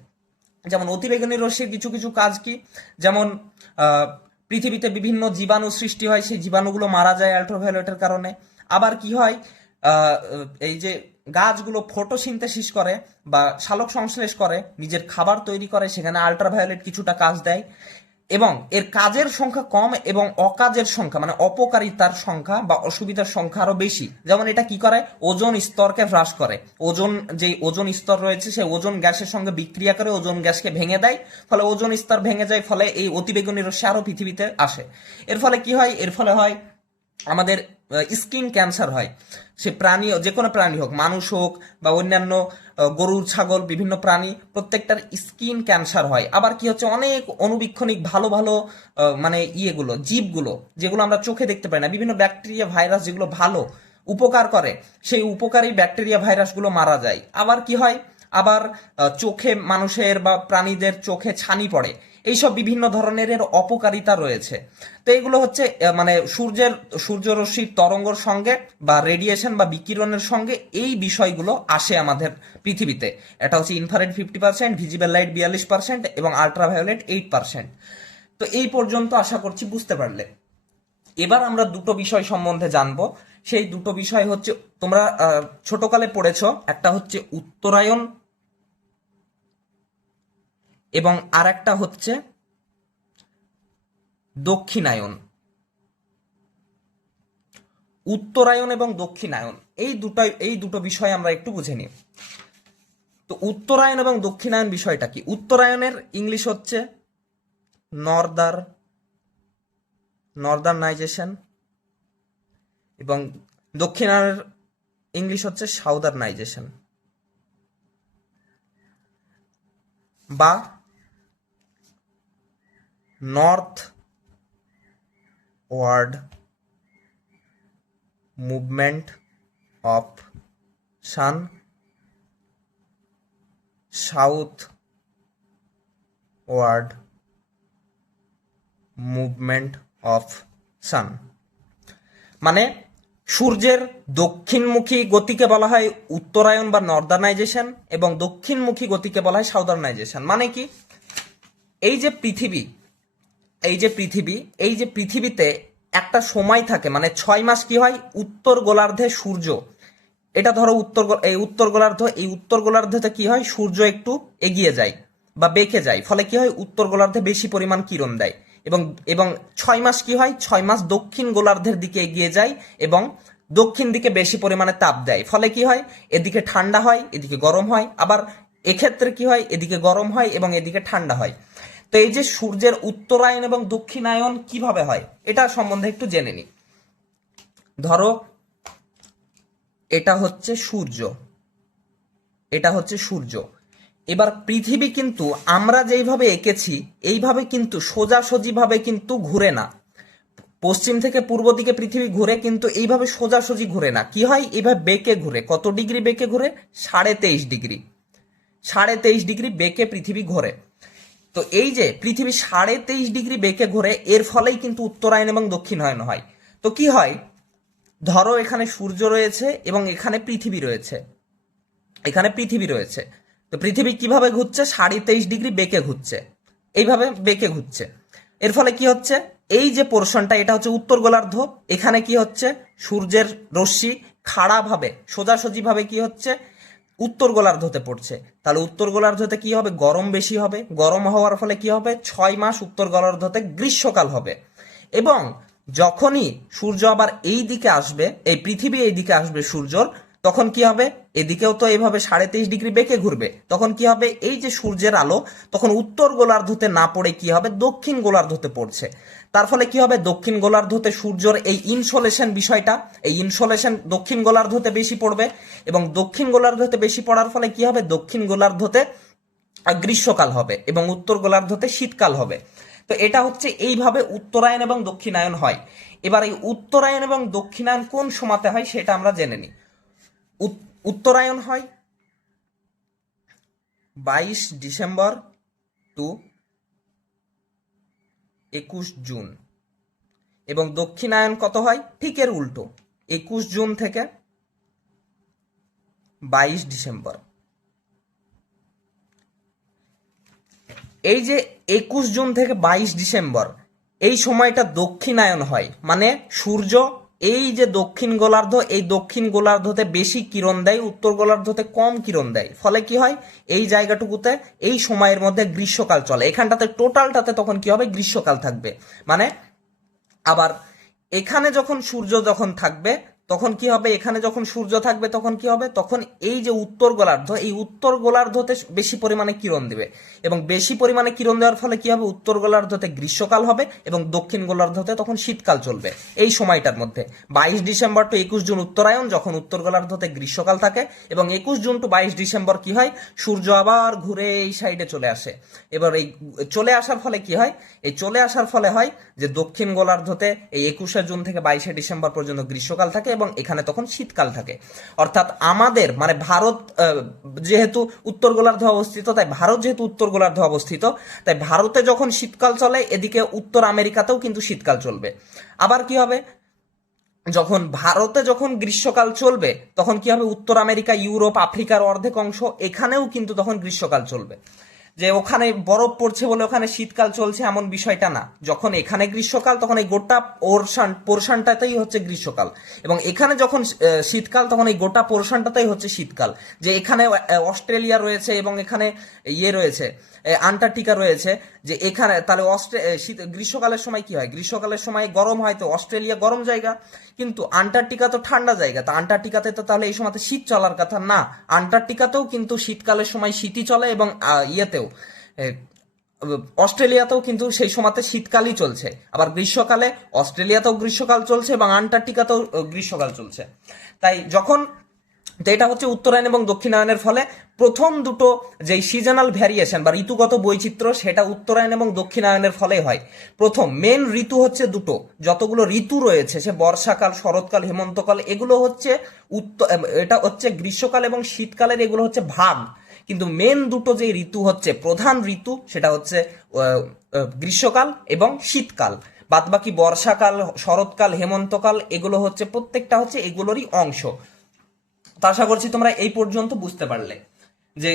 যেমন অতিবেগুনি রশ্মির কিছু কিছু কাজ কি, যেমন পৃথিবীতে বিভিন্ন জীবাণু সৃষ্টি হয়, সেই জীবাণুগুলো মারা যায় আল্ট্রাভায়োলেটের কারণে। আবার কি হয়, এই যে গাছগুলো ফটোসিনথেসিস করে বা সালোক সংশ্লেষ করে, নিজের খাবার তৈরি করে, সেখানে আল্ট্রাভায়োলেট কিছুটা কাজ দেয়। এবং এর কাজের সংখ্যা কম এবং অকাজের সংখ্যা মানে অপকারিতার সংখ্যা বা অসুবিধার সংখ্যা আরো বেশি। যেমন এটা কি করে, ওজোন স্তরকে হ্রাস করে। যে ওজোন স্তর রয়েছে সেই ওজোন গ্যাসের সঙ্গে বিক্রিয়া করে ওজোন গ্যাসকে ভেঙে দেয়, ফলে ওজোন স্তর ভেঙে যায়, ফলে এই অতিবেগুনি রশ্মি আরো পৃথিবীতে আসে। এর ফলে কি হয়, এর ফলে হয় আমাদের স্কিন ক্যান্সার হয়। সে প্রাণী, যে কোনো প্রাণী হোক, মানুষ হোক বা অন্যান্য গরু ছাগল বিভিন্ন প্রাণী, প্রত্যেকটার স্কিন ক্যান্সার হয়। আবার কি হচ্ছে, অনেক অনুবীক্ষণিক ভালো ভালো মানে ইয়েগুলো, জীবগুলো যেগুলো আমরা চোখে দেখতে পাই না, বিভিন্ন ব্যাকটেরিয়া ভাইরাস যেগুলো ভালো উপকার করে, সেই উপকারী ব্যাকটেরিয়া ভাইরাসগুলো মারা যায়। আবার কি হয়, আবার চোখে মানুষের বা প্রাণীদের চোখে ছানি পড়ে, এইসব বিভিন্ন ধরনের এর অপকারিতা রয়েছে। তো এগুলো হচ্ছে মানে সূর্যরশ্মির তরঙ্গর সঙ্গে বা রেডিয়েশন বা বিকিরণের সঙ্গে এই বিষয়গুলো আসে আমাদের পৃথিবীতে। এটা হচ্ছে ইনফ্রারেড 50%, ভিজিবল লাইট 42% এবং আল্ট্রাভায়োলেট 8%। তো এই পর্যন্ত আশা করছি বুঝতে পারলে। এবার আমরা দুটো বিষয় সম্বন্ধে জানবো। সেই দুটো বিষয় হচ্ছে, তোমরা ছোটকালে পড়েছো, একটা হচ্ছে উত্তরায়ণ এবং আর একটা হচ্ছে দক্ষিণায়ন। উত্তরায়ণ এবং দক্ষিণায়ন এই দুটো বিষয় আমরা একটু বুঝে নিই। তো উত্তরায়ণ এবং দক্ষিণায়ন বিষয়টা কি? উত্তরায়ণের ইংলিশ হচ্ছে নর্দার্নাইজেশন এবং দক্ষিণায়নের ইংলিশ হচ্ছে সাউদার্নাইজেশন বা northward movement of sun, southward movement of sun. মানে সূর্যের দক্ষিণমুখী গতিকে বলা হয় উত্তরায়ণ বা নর্দার্নাইজেশন এবং দক্ষিণমুখী গতিকে বলা হয় সাউদার্নাইজেশন। মানে কি, এই যে পৃথিবীতে একটা সময় থাকে, মানে 6 মাস কি হয়, উত্তর গোলার্ধে সূর্য, এটা ধরো উত্তর গোলার্ধ, এই উত্তর গোলার্ধতে কি হয়, সূর্য একটু এগিয়ে যায় বা বেঁকে যায়, ফলে কি হয়, উত্তর গোলার্ধে বেশি পরিমাণ কিরণ দেয়। এবং এবং 6 মাস কি হয়, 6 মাস দক্ষিণ গোলার্ধের দিকে এগিয়ে যায় এবং দক্ষিণ দিকে বেশি পরিমাণে তাপ দেয়, ফলে কি হয়, এদিকে ঠান্ডা হয় এদিকে গরম হয়। আবার এক্ষেত্রে কি হয়, এদিকে গরম হয় এবং এদিকে ঠান্ডা হয়। তো এই যে সূর্যের উত্তরায়ণ এবং দক্ষিণায়ন কিভাবে হয়, এটা সম্বন্ধে একটু জেনে নিই। ধরো এটা হচ্ছে সূর্য। এবার পৃথিবী কিন্তু আমরা যেইভাবে এঁকেছি এইভাবে কিন্তু সোজাসুজিভাবে কিন্তু ঘুরে না। পশ্চিম থেকে পূর্ব দিকে পৃথিবী ঘুরে, কিন্তু এইভাবে সোজাসুজি ঘুরে না। কি হয়, এইভাবে বেঁকে ঘুরে। কত ডিগ্রি বেঁকে ঘুরে? 23.5 ডিগ্রি। 23.5 ডিগ্রি বেঁকে পৃথিবী ঘোরে। তো এই যে পৃথিবী 23.5 ডিগ্রি বেঁকে ঘোরে, এর ফলেই কিন্তু উত্তরায়ণ এবং দক্ষিণায়ন হয়। তো কি হয়, ধরো এখানে সূর্য রয়েছে এবং এখানে পৃথিবী রয়েছে। তো পৃথিবী কিভাবে ঘুরছে, 23.5 ডিগ্রি বেঁকে ঘুরছে, এইভাবে বেঁকে ঘুরছে। এর ফলে কি হচ্ছে, এই যে পোর্শনটা, এটা হচ্ছে উত্তর গোলার্ধ। এখানে কি হচ্ছে, সূর্যের রশ্মি খাড়াভাবে সোজাসুজিভাবে কি হচ্ছে, উত্তর গোলার্ধতে পড়ছে। তাহলে উত্তর গোলার্ধতে কি হবে, গরম বেশি হবে। গরম হওয়ার ফলে কি হবে, 6 মাস উত্তর গোলার্ধতে গ্রীষ্মকাল হবে। এবং যখনই সূর্য আবার এই দিকে আসবে, এই পৃথিবী এই দিকে আসবে সূর্যর, তখন কি হবে, এদিকেও তো এইভাবে 23.5 ডিগ্রি বেঁকে ঘুরবে। তখন কি হবে, এই যে সূর্যের আলো তখন উত্তর গোলার্ধতে না পড়ে কি হবে, দক্ষিণ গোলার্ধতে পড়ছে। তার ফলে কি হবে, দক্ষিণ গোলার্ধতে সূর্যের এই ইনসোলেশন বিষয়টা, এই ইনসোলেশন দক্ষিণ গোলার্ধতে বেশি পড়বে এবং দক্ষিণ গোলার্ধতে বেশি পড়ার ফলে কি হবে, দক্ষিণ গোলার্ধতে গ্রীষ্মকাল হবে এবং উত্তর গোলার্ধতে শীতকাল হবে। তো এটা হচ্ছে এইভাবে উত্তরায়ণ এবং দক্ষিণায়ন হয়। এবার এই উত্তরায়ণ এবং দক্ষিণায়ন কোন সময়তে হয় সেটা আমরা জেনে নিই। উত্তরায়ণ হয় 22 ডিসেম্বর টু 21 জুন এবং দক্ষিণায়ন কত হয়, ঠিক এর উল্টো, 21 জুন থেকে ডিসেম্বর। এই যে 21 জুন থেকে 22 ডিসেম্বর এই সময়টা দক্ষিণায়ন হয়, মানে সূর্য এই যে দক্ষিণ গোলার্ধ, এই দক্ষিণ গোলার্ধতে বেশি কিরণ দেয়, উত্তর গোলার্ধতে কম কিরণ দেয়। ফলে কি হয়, এই জায়গাটুকুতে এই সময়ের মধ্যে গ্রীষ্মকাল চলে। এখানটাতে টোটালটাতে তখন কি হবে, গ্রীষ্মকাল থাকবে। মানে আবার এখানে যখন সূর্য যখন থাকবে তখন কি হবে, এখানে যখন সূর্য থাকবে তখন কি হবে, তখন এই যে উত্তর গোলার্ধ, এই উত্তর গোলার্ধতে বেশি পরিমাণে কিরণ দিবে, এবং বেশি পরিমাণে কিরণ দেওয়ার ফলে কি হবে, উত্তর গোলার্ধতে গ্রীষ্মকাল হবে এবং দক্ষিণ গোলার্ধতে তখন শীতকাল চলবে। এই সময়টার মধ্যে 22 ডিসেম্বর টু 21 জুন উত্তরায়ণ, যখন উত্তর গোলার্ধতে গ্রীষ্মকাল থাকে, এবং 21 জুন টু 22 ডিসেম্বর কি হয়, সূর্য আবার ঘুরে এই সাইডে চলে আসে। এবার এই চলে আসার ফলে কি হয়, এই চলে আসার ফলে হয় যে দক্ষিণ গোলার্ধতে এই 21 জুন থেকে 22 ডিসেম্বর পর্যন্ত গ্রীষ্মকাল থাকে এবং এখানে তখন শীতকাল থাকে। অর্থাৎ আমাদের মানে ভারত যেহেতু উত্তর গোলার্ধে অবস্থিত, তাই ভারত যেহেতু উত্তর গোলার্ধে অবস্থিত, তাই ভারতে যখন শীতকাল চলে, এদিকে উত্তর আমেরিকাতেও কিন্তু শীতকাল চলবে। আবার কি হবে, যখন ভারতে যখন গ্রীষ্মকাল চলবে তখন কি হবে, উত্তর আমেরিকা, ইউরোপ, আফ্রিকার অর্ধেক অংশ, এখানেও কিন্তু তখন গ্রীষ্মকাল চলবে। যে ওখানে বরফ পড়ছে বলে ওখানে শীতকাল চলছে এমন বিষয়টা না। যখন এখানে গ্রীষ্মকাল তখন এই গোটা পোর্শনটাতেই হচ্ছে গ্রীষ্মকাল, এবং এখানে যখন শীতকাল তখন এই গোটা পোর্শনটাতেই হচ্ছে শীতকাল। যে এখানে অস্ট্রেলিয়া রয়েছে এবং এখানে ইয়ে রয়েছে, আন্টার্কটিকা রয়েছে, যে এখানে তাহলে গ্রীষ্মকালের সময় কি হয়, গ্রীষ্মকালের সময় গরম হয়, তো অস্ট্রেলিয়া গরম জায়গা, কিন্তু আন্টার্কটিকা তো ঠান্ডা জায়গা, তো আন্টার্কটিকাতে তো তাহলে এই সময়তে শীত চলার কথা না। আন্টার্কটিকাতেও কিন্তু শীতকালের সময় শীতই চলে, এবং ইয়েতেও অস্ট্রেলিয়াতেও কিন্তু সেই সময়তে শীতকালই চলছে। আবার গ্রীষ্মকালে অস্ট্রেলিয়াতেও গ্রীষ্মকাল চলছে এবং আন্টার্কটিকাতেও গ্রীষ্মকাল চলছে। তাই যখন, তো এটা হচ্ছে উত্তরায়ণ এবং দক্ষিণায়নের ফলে প্রথম দুটো যেই সিজনাল ভ্যারিয়েশন বা ঋতুগত বৈচিত্র্য, সেটা উত্তরায়ণ এবং দক্ষিণায়নের ফলে হয়। প্রথম মেন ঋতু হচ্ছে দুটো, যতগুলো ঋতু রয়েছে, সে বর্ষাকাল, শরৎকাল, হেমন্তকাল, এগুলো হচ্ছে এটা হচ্ছে গ্রীষ্মকাল এবং শীতকালের, এগুলো হচ্ছে ভাগ। কিন্তু মেন দুটো যে ঋতু হচ্ছে প্রধান ঋতু, সেটা হচ্ছে গ্রীষ্মকাল এবং শীতকাল। বাদবাকি বর্ষাকাল, শরৎকাল, হেমন্তকাল, এগুলো হচ্ছে প্রত্যেকটা হচ্ছে এগুলোরই অংশ। তো আশা করছি তোমরা এই পর্যন্ত বুঝতে পারলে। যে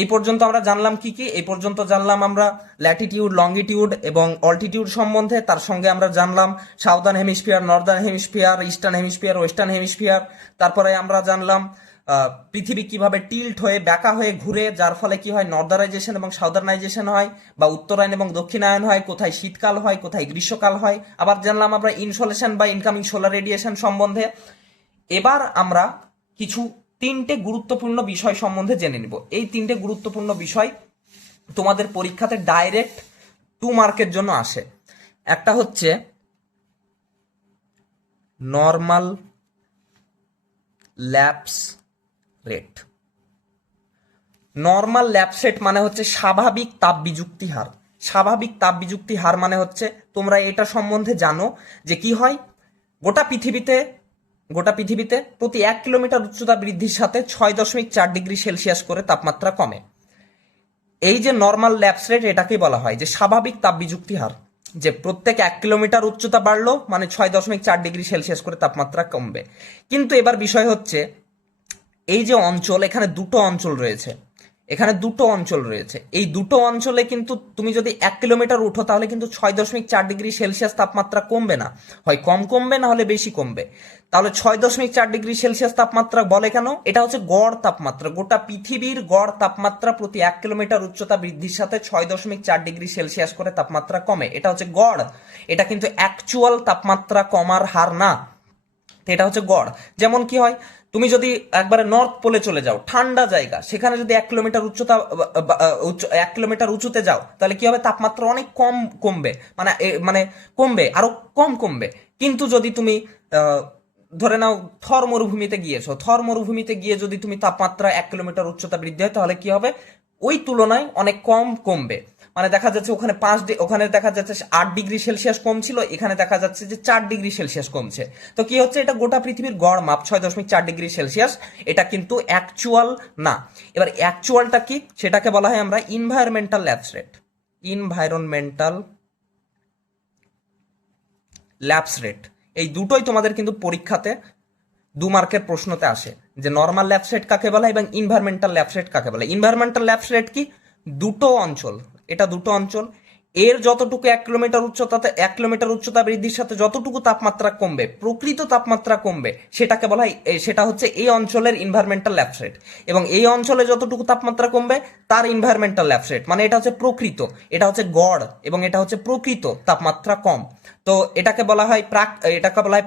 এই পর্যন্ত আমরা জানলাম কি কি, এই পর্যন্ত জানলাম আমরা ল্যাটিটিউড, লঙ্গিটিউড এবং অল্টিটিউড সম্বন্ধে। তার সঙ্গে আমরা জানলাম southern hemisphere, Northern hemisphere, eastern hemisphere, western hemisphere. তারপরে আমরা জানলাম পৃথিবী কিভাবে টিল্ট হয়ে ব্যাকা হয়ে ঘুরে, যার ফলে কি হয়, নর্দারাইজেশন এবং সাউদার্নাইজেশন হয়, বা উত্তরায়ণ এবং দক্ষিণায়ন হয়, কোথায় শীতকাল হয়, কোথায় গ্রীষ্মকাল হয়। আবার জানলাম আমরা ইনসোলেশন বা ইনকামিং সোলার রেডিয়েশন সম্বন্ধে। এবার আমরা কিছু তিনটে গুরুত্বপূর্ণ বিষয় সম্বন্ধে জেনে নিব। এই তিনটে গুরুত্বপূর্ণ বিষয় তোমাদের পরীক্ষাতে ডাইরেক্ট 2 মার্কের জন্য আসে। একটা হচ্ছে normal lapse rate. Normal lapse rate মানে হচ্ছে স্বাভাবিক তাপ বিযুক্তি হার। স্বাভাবিক তাপ বিযুক্তি হার মানে হচ্ছে, তোমরা এটা সম্বন্ধে জানো যে কি হয়, গোটা পৃথিবীতে প্রতি 1 কিলোমিটার উচ্চতা বৃদ্ধির সাথে 6.4 ডিগ্রি সেলসিয়াস করে তাপমাত্রা কমে। এই যে নর্মাল ল্যাপস রেট, এটাকেই বলা হয় যে স্বাভাবিক তাপ বিযুক্তি হার। যে প্রত্যেক 1 কিলোমিটার উচ্চতা বাড়লো মানে 6.4 ডিগ্রি সেলসিয়াস করে তাপমাত্রা কমবে। কিন্তু এবার বিষয় হচ্ছে, এই যে অঞ্চল, এখানে দুটো অঞ্চল রয়েছে, এই দুটো অঞ্চলে কিন্তু তুমি যদি 1 কিলোমিটার উঠো তাহলে কিন্তু 6.4 ডিগ্রি সেলসিয়াস তাপমাত্রা কমবে না, হয় কম কমবে না হলে বেশি কমবে। তাহলে 6.4 ডিগ্রি সেলসিয়াস তাপমাত্রা বলে কেন, এটা হচ্ছে গড় তাপমাত্রা, গোটা পৃথিবীর গড় তাপমাত্রা প্রতি 1 কিলোমিটার উচ্চতা বৃদ্ধির সাথে 6.4 ডিগ্রি সেলসিয়াস করে তাপমাত্রা কমে, এটা হচ্ছে গড়। এটা কিন্তু অ্যাকচুয়াল তাপমাত্রা কমার হার না, এটা হচ্ছে গড়। যেমন কি হয়, তুমি যদি একবারে নর্থ পোলে চলে যাও, ঠান্ডা জায়গা, সেখানে যদি 1 কিলোমিটার 1 কিলোমিটার উঁচুতে যাও, তাহলে কি হবে, তাপমাত্রা অনেক কম কমবে, মানে কমবে, আরো কম কমবে। কিন্তু যদি তুমি ধরে নাও থর মরুভূমিতে গিয়ে যদি তুমি তাপমাত্রা 1 কিলোমিটার উচ্চতা বৃদ্ধি হয়, তাহলে কি হবে, ওই তুলনায় অনেক কম কমবে। মানে দেখা যাচ্ছে ওখানে দেখা যাচ্ছে 8 ডিগ্রি সেলসিয়াস কম ছিল, এখানে দেখা যাচ্ছে যে 4 ডিগ্রি সেলসিয়াস কমছে। তো কি হচ্ছে, এটা গোটা পৃথিবীর গড় মাপ 6.4 ডিগ্রি সেলসিয়াস, এটা কিন্তু অ্যাকচুয়াল না। এবার অ্যাকচুয়ালটা কি, সেটাকে বলা হয় আমরা environmental lapse rate. Environmental lapse rate, এই দুটোই তোমাদের কিন্তু পরীক্ষাতে 2 মার্কের প্রশ্নতে আসে। যে নর্মাল ল্যাপস রেট কাকে বলে এবং ইনভায়রনমেন্টাল ল্যাপস রেট কাকে বলে। ইনভায়রনমেন্টাল ল্যাপস রেট কি? দুটো অঞ্চল, এটা দুটো অঞ্চল, এর যতটুকু 1 কিলোমিটার উচ্চতাতে 1 কিলোমিটার উচ্চতা বৃদ্ধির সাথে যতটুকু তাপমাত্রা কমবে, প্রকৃত তাপমাত্রা কমবে, সেটাকে বলা হয়, সেটা হচ্ছে এই অঞ্চলের ইনভায়রনমেন্টাল ল্যাপস রেট। এবং এই অঞ্চলে যতটুকু তাপমাত্রা কমবে তার ইনভায়রনমেন্টাল ল্যাপস রেট, মানে এটা হচ্ছে প্রকৃত, এটা হচ্ছে গড় এবং এটা হচ্ছে প্রকৃত তাপমাত্রা কম। তো এটাকে বলা হয়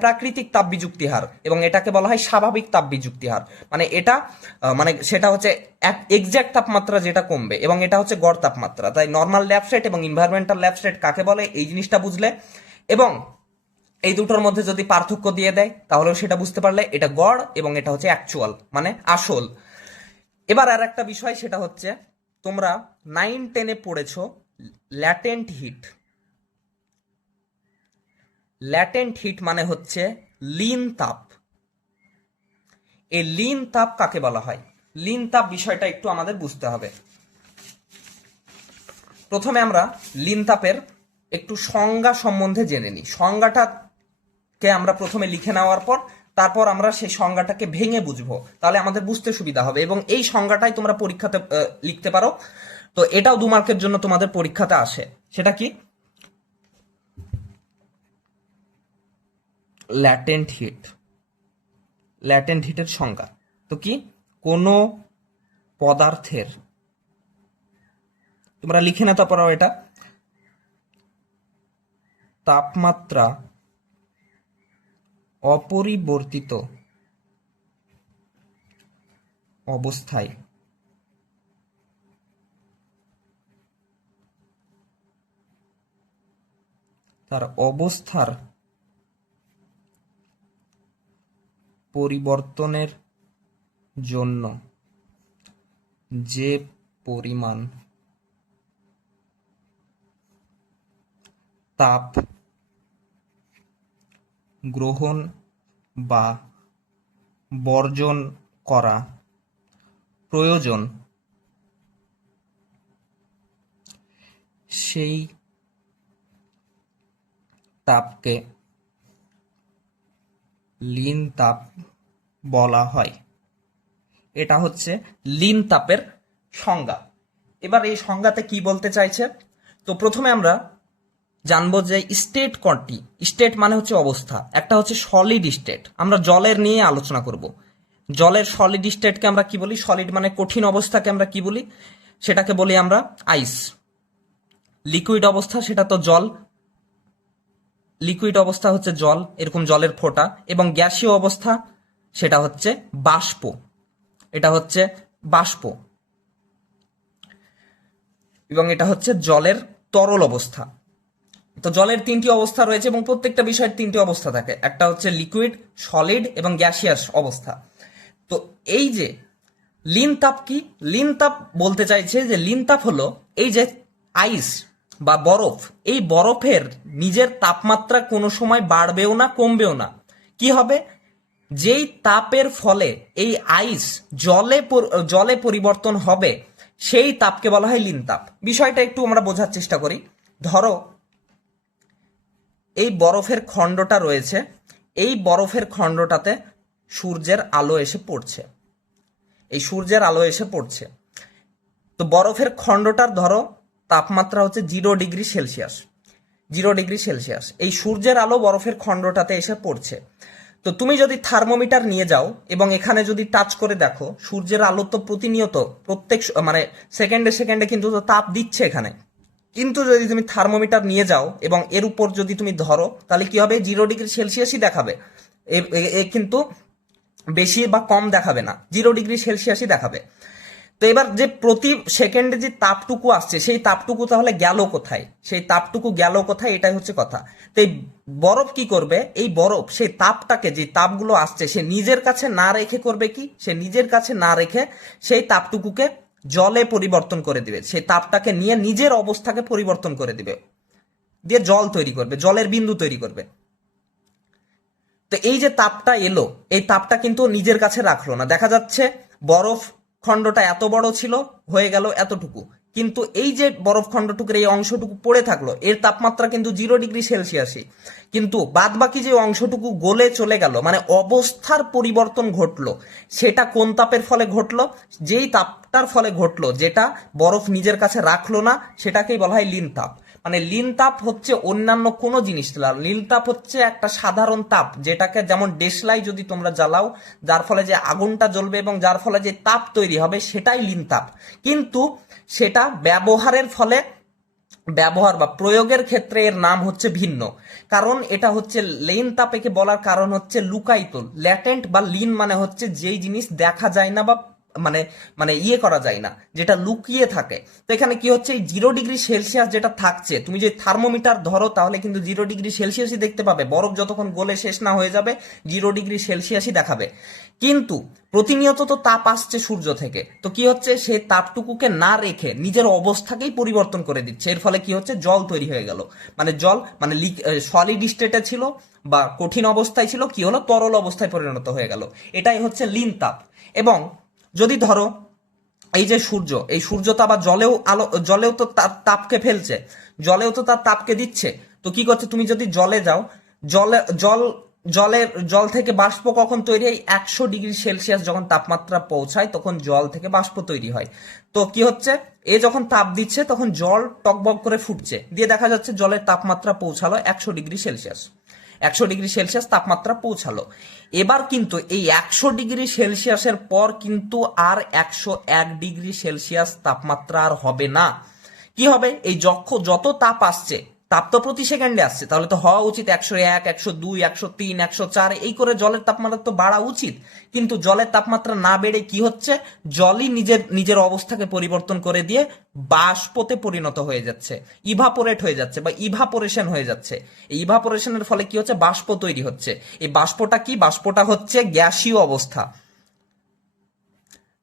প্রাকৃতিক তাপ বিযুক্তি হার এবং এটাকে বলা হয় স্বাভাবিক তাপ বিযুক্তি হার। মানে এটা মানে সেটা হচ্ছে এক্সাক্ট তাপমাত্রা যেটা কমবে এবং এটা হচ্ছে গড় তাপমাত্রা। তাই নর্মাল ল্যাপস রেট এবং ইনভায়রনমেন্টাল ল্যাপস রেট কাকে বলে এই জিনিসটা বুঝলে এবং এই দুটোর মধ্যে যদি পার্থক্য দিয়ে দেয় তাহলেও সেটা বুঝতে পারলে এটা গড় এবং এটা হচ্ছে অ্যাকচুয়াল মানে আসল। এবার আর একটা বিষয়, সেটা হচ্ছে তোমরা 9-10-এ পড়েছো ল্যাটেন্ট হিট। ল্যাটেন্ট হিট মানে হচ্ছে লীন তাপ। এই লীন তাপ কাকে বলা হয়? লীন তাপ বিষয়টা একটু আমাদের বুঝতে হবে। প্রথমে আমরা লীন তাপের একটু সংজ্ঞা সম্বন্ধে জেনে নিই। সংজ্ঞাটাকে আমরা প্রথমে লিখে নেওয়ার পর তারপর আমরা সেই সংজ্ঞাটাকে ভেঙে বুঝবো, তাহলে আমাদের বুঝতে সুবিধা হবে এবং এই সংজ্ঞাটাই তোমরা পরীক্ষাতে লিখতে পারো। তো এটাও 2 মার্কের জন্য তোমাদের পরীক্ষাতে আসে। সেটা কি? Latent heat. ল্যাটেন্ট হিটের সংজ্ঞা তো কি? কোনো পদার্থের, তোমরা লিখে নিতে পারো এটা, তাপমাত্রা অপরিবর্তিত অবস্থায় তার অবস্থার পরিবর্তনের জন্য যে পরিমাণ তাপ গ্রহণ বা বর্জন করা প্রয়োজন সেই তাপকে লীন তাপ বলা হয়। এটা হচ্ছে লীন তাপের সংজ্ঞা। এবার এই সংজ্ঞাতে কি বলতে চাইছে? তো প্রথমে আমরা জানবো যে স্টেট কটি। স্টেট মানে হচ্ছে অবস্থা। একটা হচ্ছে সলিড স্টেট, আমরা জলের নিয়ে আলোচনা করব। জলের সলিড স্টেটকে আমরা কি বলি? সলিড মানে কঠিন অবস্থাকে আমরা কি বলি? সেটাকে বলি আমরা আইস। লিকুইড অবস্থা সেটা তো জল, লিকুইড অবস্থা হচ্ছে জল, এরকম জলের ফোঁটা, এবং গ্যাসীয় অবস্থা সেটা হচ্ছে বাষ্প, এটা হচ্ছে বাষ্প, এবং এটা হচ্ছে জলের তরল অবস্থা। তো জলের 3টি অবস্থা রয়েছে এবং প্রত্যেকটা বিষয়ের 3টি অবস্থা থাকে, একটা হচ্ছে লিকুইড, সলিড এবং গ্যাসিয়াস অবস্থা। তো এই যে লীন তাপ কি? লীন তাপ বলতে চাইছে যে লীন তাপ হলো এই যে আইস বা বরফ, এই বরফের নিজের তাপমাত্রা কোনো সময় বাড়বেও না কমবেও না। কি হবে? যেই তাপের ফলে এই আইস জলে পরিবর্তন হবে সেই তাপকে বলা হয় লীন তাপ। বিষয়টা একটু আমরা বোঝার চেষ্টা করি। ধরো এই বরফের খণ্ডটা রয়েছে, এই বরফের খণ্ডটাতে সূর্যের আলো এসে পড়ছে, এই সূর্যের আলো এসে পড়ছে। তো বরফের খণ্ডটার ধরো তাপমাত্রা হচ্ছে 0 ডিগ্রি সেলসিয়াস, 0 ডিগ্রি সেলসিয়াস। এই সূর্যের আলো বরফের খণ্ডটাতে এসে পড়ছে। তো তুমি যদি থার্মোমিটার নিয়ে যাও এবং এখানে যদি টাচ করে দেখো, সূর্যের আলো তো প্রতিনিয়ত প্রত্যেক মানে সেকেন্ডে সেকেন্ডে কিন্তু তাপ দিচ্ছে এখানে, কিন্তু যদি তুমি থার্মোমিটার নিয়ে যাও এবং এর উপর যদি তুমি ধরো তাহলে কি হবে? 0 ডিগ্রি সেলসিয়াসই দেখাবে, কিন্তু বেশি বা কম দেখাবে না, 0 ডিগ্রি সেলসিয়াসই দেখাবে। তো এবার যে প্রতি সেকেন্ডে যে তাপটুকু আসছে সেই তাপটুকু তাহলে গেল কোথায়? সেই তাপটুকু গেল কোথায়? এটাই হচ্ছে কথা। তো এই বরফ কি করবে? এই বরফ সেই তাপটাকে, যে তাপগুলো আসছে, সে নিজের কাছে না রেখে করবে কি? সে নিজের কাছে না রেখে সেই তাপটুকুকে জলে পরিবর্তন করে দিবে, সেই তাপটাকে নিয়ে নিজের অবস্থাকে পরিবর্তন করে দিবে, দিয়ে জল তৈরি করবে, জলের বিন্দু তৈরি করবে। তো এই যে তাপটা এলো, এই তাপটা কিন্তু নিজের কাছে রাখলো না। দেখা যাচ্ছে বরফ খণ্ডটা এত বড় ছিল, হয়ে গেল এতটুকু, কিন্তু এই যে বরফখণ্ডটুকুর এই অংশটুকু পড়ে থাকলো, এর তাপমাত্রা কিন্তু 0 ডিগ্রি সেলসিয়াসই, কিন্তু বাদ বাকি যে অংশটুকু গলে চলে গেল, মানে অবস্থার পরিবর্তন ঘটলো, সেটা কোন তাপের ফলে ঘটলো? যেই তাপটার ফলে ঘটলো, যেটা বরফ নিজের কাছে রাখলো না, সেটাকেই বলা হয় লীন তাপ। মানে লীন তাপ হচ্ছে অন্যান্য কোনো জিনিস না, লীন তাপ হচ্ছে একটা সাধারণ তাপ, যেটাকে যেমন দেশলাই যদি তোমরা জ্বালাও, যার ফলে যে আগুনটা জ্বলবে এবং যার ফলে যে তাপ তৈরি হবে, সেটাই লীন তাপ। কিন্তু সেটা ব্যবহারের ফলে, ব্যবহার বা প্রয়োগের ক্ষেত্রে এর নাম হচ্ছে ভিন্ন। কারণ এটা হচ্ছে লীন তাপ, একে বলার কারণ হচ্ছে লুকায়িত, ল্যাটেন্ট, বা লীন মানে হচ্ছে যেই জিনিস দেখা যায় না বা মানে মানে ইয়ে করা যায় না, যেটা লুকিয়ে থাকে। তো এখানে কি হচ্ছে, এই 0 ডিগ্রি সেলসিয়াস যেটা থাকছে, তুমি যদি থার্মোমিটার ধরো তাহলে কিন্তু 0 ডিগ্রি সেলসিয়াসই দেখতে পাবে, বরফ যতক্ষণ গলে শেষ না হয়ে যাবে 0 ডিগ্রি সেলসিয়াসই দেখাবে। কিন্তু প্রতিনিয়ত তো তাপ আসছে সূর্য থেকে, তো কি হচ্ছে, সেই তাপটুকুকে না রেখে নিজের অবস্থাকেই পরিবর্তন করে দিচ্ছে। এর ফলে কি হচ্ছে, জল তৈরি হয়ে গেল। মানে জল মানে সলিড স্টেটে ছিল বা কঠিন অবস্থায় ছিল, কি হলো, তরল অবস্থায় পরিণত হয়ে গেল। এটাই হচ্ছে লীন তাপ। এবং যদি ধরো এই যে সূর্য, এই সূর্য তো আবার জলেও তো তার তাপকে ফেলছে, জলেও তো তার তাপকে দিচ্ছে। তো কি করছে, তুমি যদি জলে যাও, জলে জল জল থেকে বাষ্প কখন তৈরি হয়? 100 ডিগ্রি সেলসিয়াস যখন তাপমাত্রা পৌঁছায় তখন জল থেকে বাষ্প তৈরি হয়। তো কি হচ্ছে, এ যখন তাপ দিচ্ছে তখন জল টকবক করে ফুটছে, দিয়ে দেখা যাচ্ছে জলের তাপমাত্রা পৌঁছালো 100 ডিগ্রি সেলসিয়াস। 100 ডিগ্রি সেলসিয়াস তাপমাত্রা পৌঁছালো। এবার কিন্তু এই 100 ডিগ্রি সেলসিয়াসের পর কিন্তু আর 101 ডিগ্রি সেলসিয়াস তাপমাত্রা আর হবে না। কি হবে, এই যত তাপ আসছে, তাপ তো প্রতি সেকেন্ডে আসছে, তাহলে তো হওয়া উচিত 101, 102, 103, 104 এই করে জলের তাপমাত্রা তো বাড়া উচিত। কিন্তু জলের তাপমাত্রা না বেড়ে কি হচ্ছে, জলই নিজের নিজের অবস্থাকে পরিবর্তন করে দিয়ে বাষ্পতে পরিণত হয়ে যাচ্ছে, ইভাপোরেট হয়ে যাচ্ছে বা ইভাপোরেশন হয়ে যাচ্ছে। এই ইভাপোরেশনের ফলে কি হচ্ছে, বাষ্প তৈরি হচ্ছে। এই বাষ্পটা কি, বাষ্পটা হচ্ছে গ্যাসীয় অবস্থা।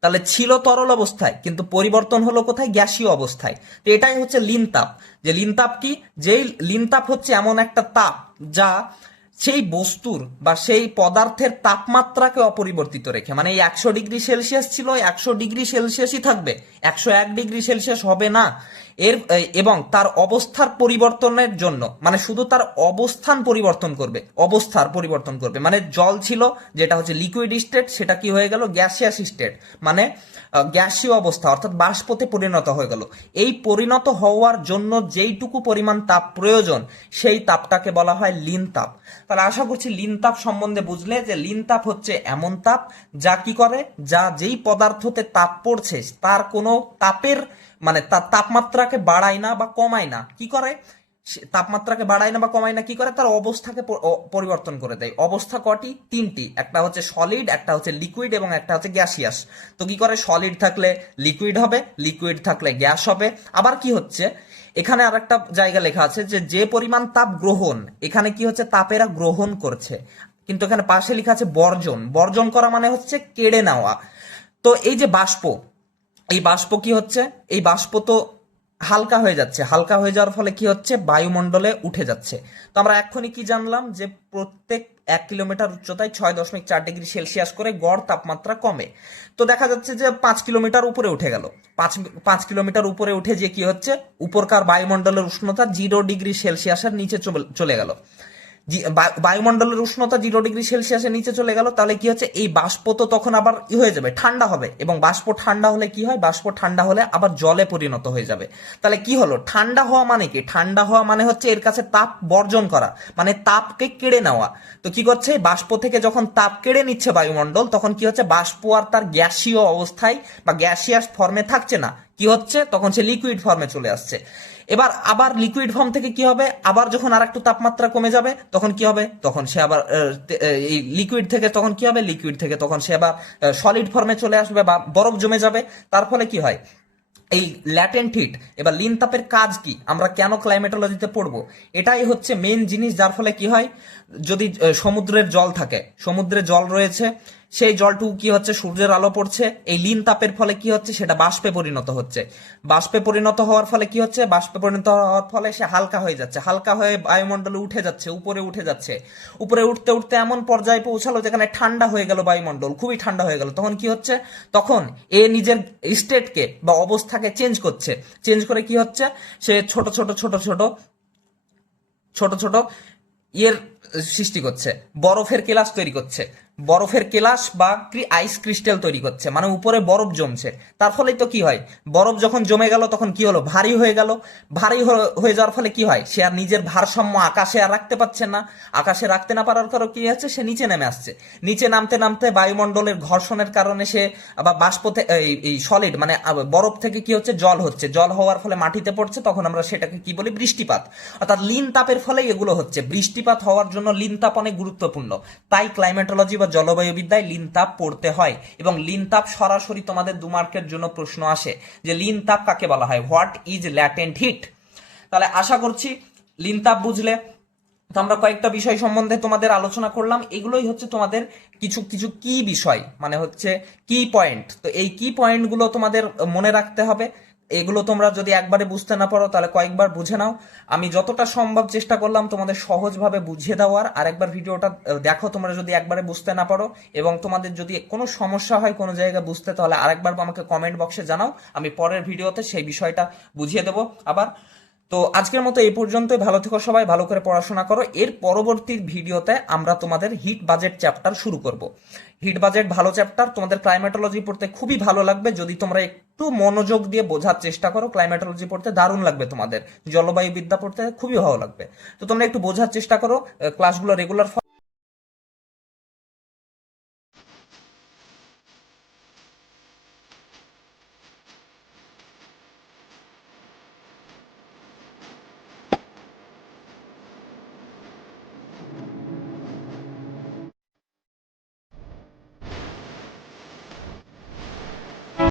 তাহলে ছিল তরল অবস্থায়, কিন্তু পরিবর্তন হলো কোথায়, গ্যাসীয় অবস্থায়। তো এটাই হচ্ছে লীন তাপ। যে লীন তাপ কি, যেই লীন তাপ হচ্ছে এমন একটা তাপ যা সেই বস্তুর বা সেই পদার্থের তাপমাত্রাকে অপরিবর্তিত রেখে, মানে এই 100 ডিগ্রি সেলসিয়াস ছিল, 100 ডিগ্রি সেলসিয়াসই থাকবে, 101 ডিগ্রি সেলসিয়াস হবে না। এবং তার অবস্থার পরিবর্তনের জন্য, মানে শুধু তার অবস্থান পরিবর্তন করবে, অবস্থার পরিবর্তন করবে, মানে জল ছিল যেটা হচ্ছে লিকুইড স্টেট, সেটা কি হয়ে গেল, গ্যাসিয়াস স্টেট, মানে গ্যাসীয় অবস্থা, অর্থাৎ বাষ্পতে পরিণত হয়ে গেল। এই পরিণত হওয়ার জন্য যেইটুকু পরিমাণ তাপ প্রয়োজন, সেই তাপটাকে বলা হয় লীন তাপ। তাহলে আশা করছি লীন তাপ সম্বন্ধে বুঝলে, যে লীন তাপ হচ্ছে এমন তাপ যা কি করে, যা যেই পদার্থতে তাপ পড়ছে তার কোনো তাপের মানে তার তাপমাত্রাকে বাড়ায় না বা কমায় না। কি করে, তাপমাত্রাকে বাড়ায় না বা কমায় না, কি করে, তার অবস্থাকে পরিবর্তন করে দেয়। অবস্থা কটি, তিনটি, একটা হচ্ছে সলিড, একটা হচ্ছে লিকুইড এবং একটা হচ্ছে গ্যাসিয়াস। তো কি করে, সলিড থাকলে লিকুইড হবে, লিকুইড থাকলে গ্যাস হবে। আবার কি হচ্ছে, এখানে আর একটা জায়গা লেখা আছে যে যে পরিমাণ তাপ গ্রহণ, এখানে কি হচ্ছে, তাপেরা গ্রহণ করছে, কিন্তু এখানে পাশে লেখা আছে বর্জন। বর্জন করা মানে হচ্ছে কেড়ে নেওয়া। তো এই যে বাষ্প, এই বাষ্প কি হচ্ছে, এই বাষ্প তো হালকা হয়ে যাচ্ছে, হালকা হয়ে যাওয়ার ফলে কি হচ্ছে, বায়ুমণ্ডলে উঠে যাচ্ছে। তো আমরা এক্ষুনি কি জানলাম, যে প্রত্যেক 1 কিলোমিটার উচ্চতায় 6.4 ডিগ্রি সেলসিয়াস করে গড় তাপমাত্রা কমে। তো দেখা যাচ্ছে যে 5 কিলোমিটার উপরে উঠে গেল, 5 কিলোমিটার উপরে উঠে যে কি হচ্ছে, উপরকার বায়ুমণ্ডলের উষ্ণতা 0 ডিগ্রি সেলসিয়াসের নিচে চলে গেল। বায়ুমণ্ডলের উষ্ণতা 0 ডিগ্রি সেলসিয়াসের নিচে চলে গেল, তাহলে কি হচ্ছে, এই বাষ্প তো তখন আবার হয়ে যাবে, ঠান্ডা হবে, এবং বাষ্প ঠান্ডা হলে কি হয়, বাষ্প ঠান্ডা হলে আবার জলে পরিণত হয়ে যাবে। তাহলে কি হলো, ঠান্ডা হওয়া মানে কি, ঠান্ডা হওয়া মানে হচ্ছে এর কাছে তাপ বর্জন করা, মানে তাপকে কেড়ে নেওয়া। তো কি করছে, বাষ্প থেকে যখন তাপ কেড়ে নিচ্ছে বায়ুমণ্ডল, তখন কি হচ্ছে, বাষ্প আর তার গ্যাসীয় অবস্থায় বা গ্যাসিয়াস ফর্মে থাকছে না, কি হচ্ছে, তখন সে লিকুইড ফর্মে চলে আসছে। এবার আবার লিকুইড ফর্ম থেকে কি হবে, আবার যখন আর একটু তাপমাত্রা কমে যাবে তখন কি হবে, তখন সে আবার এই লিকুইড থেকে তখন কি হবে, লিকুইড থেকে তখন সে আবার সলিড ফর্মে চলে আসবে বা বরফ জমে যাবে। তার ফলে কি হয়, এই ল্যাটেন্ট হিট। এবার লীন তাপের কাজ কি, আমরা কেন ক্লাইমেটোলজিতে পড়বো, এটাই হচ্ছে মেন জিনিস। যার ফলে কি হয়, যদি সমুদ্রের জল থাকে, সমুদ্রে জল রয়েছে, সেই জলটুকু কি হচ্ছে, সূর্যের আলো পড়ছে, এই লীন তাপের ফলে কি হচ্ছে, সেটা বাষ্পে পরিণত হচ্ছে। বাষ্পে পরিণত হওয়ার ফলে কি হচ্ছে, বাষ্পে পরিণত হওয়ার ফলে সে হালকা হয়ে যাচ্ছে, হালকা হয়ে বায়ুমণ্ডলে উঠে যাচ্ছে, উপরে উঠে যাচ্ছে। উপরে উঠতে উঠতে এমন পর্যায়ে পৌঁছালো যেখানে ঠান্ডা হয়ে গেল বায়ুমণ্ডল, খুবই ঠান্ডা হয়ে গেল। তখন কি হচ্ছে, তখন এ নিজের স্টেটকে বা অবস্থাকে চেঞ্জ করছে। চেঞ্জ করে কি হচ্ছে, সে ছোট ছোট ছোট ছোট ছোট ছোট ইয়ের সৃষ্টি করছে, বরফের কেলাস তৈরি করছে। বরফের কেলাস বা আইস ক্রিস্টাল তৈরি করছে, মানে উপরে বরফ জমছে। তার ফলেই তো কি হয়, বরফ যখন জমে গেল তখন কি হলো, ভারী হয়ে গেল। ভারী হয়ে যাওয়ার ফলে কি হয়, সে আর নিজের ভারসাম্য আকাশে আর রাখতে পারছে না। আকাশে রাখতে না পারার কারণে কি হচ্ছে, সে নিচে নেমে আসছে। নিচে নামতে নামতে বায়ুমণ্ডলের ঘর্ষণের কারণে সে আবার বাষ্প এই সলিড মানে বরফ থেকে কি হচ্ছে, জল হচ্ছে। জল হওয়ার ফলে মাটিতে পড়ছে, তখন আমরা সেটাকে কি বলি, বৃষ্টিপাত। অর্থাৎ লীন তাপের ফলে এগুলো হচ্ছে। বৃষ্টিপাত হওয়ার জন্য লীন তাপ অনেক গুরুত্বপূর্ণ। তাই ক্লাইমেটোলজি বা জলবায়ু বিদ্যায় লীন তাপ পড়তে হয়। এবং লীন তাপ সরাসরি তোমাদের 2 মার্কের জন্য প্রশ্ন আসে যে লীন তাপ কাকে বলা হয়, হোয়াট ইজ ল্যাটেন্ট হিট। তাহলে আশা করছি লীন তাপ বুঝলে। তো আমরা কয়েকটা বিষয় সম্বন্ধে তোমাদের আলোচনা করলাম, এগুলোই হচ্ছে তোমাদের কিছু কিছু কি বিষয়, মানে হচ্ছে কি পয়েন্ট। তো এই কি পয়েন্টগুলো তোমাদের মনে রাখতে হবে। এগুলো তোমরা যদি একবারে বুঝতে না পারো তাহলে কয়েকবার বুঝে নাও। আমি যতটা সম্ভব চেষ্টা করলাম তোমাদের সহজভাবে বুঝিয়ে দেওয়ার। আরেকবার ভিডিওটা দেখো তোমরা যদি একবারে বুঝতে না পারো, এবং তোমাদের যদি কোনো সমস্যা হয় কোনো জায়গায় বুঝতে, তাহলে আরেকবার আমাকে কমেন্ট বক্সে জানাও, আমি পরের ভিডিওতে সেই বিষয়টা বুঝিয়ে দেবো আবার। তো আজকের মতো এই পর্যন্তই। ভালো থেকো সবাই, ভালো করে পড়াশোনা করো। এর পরবর্তী ভিডিওতে আমরা তোমাদের হিট বাজেট চ্যাপ্টার শুরু করব। হিট বাজেট ভালো চ্যাপ্টার, তোমাদের ক্লাইমেটোলজি পড়তে খুবই ভালো লাগবে যদি তোমরা একটু মনোযোগ দিয়ে বোঝার চেষ্টা করো। ক্লাইমেটোলজি পড়তে দারুণ লাগবে তোমাদের, জলবায়ু বিদ্যা পড়তে খুবই ভালো লাগবে। তো তোমরা একটু বোঝার চেষ্টা করো, ক্লাসগুলো রেগুলার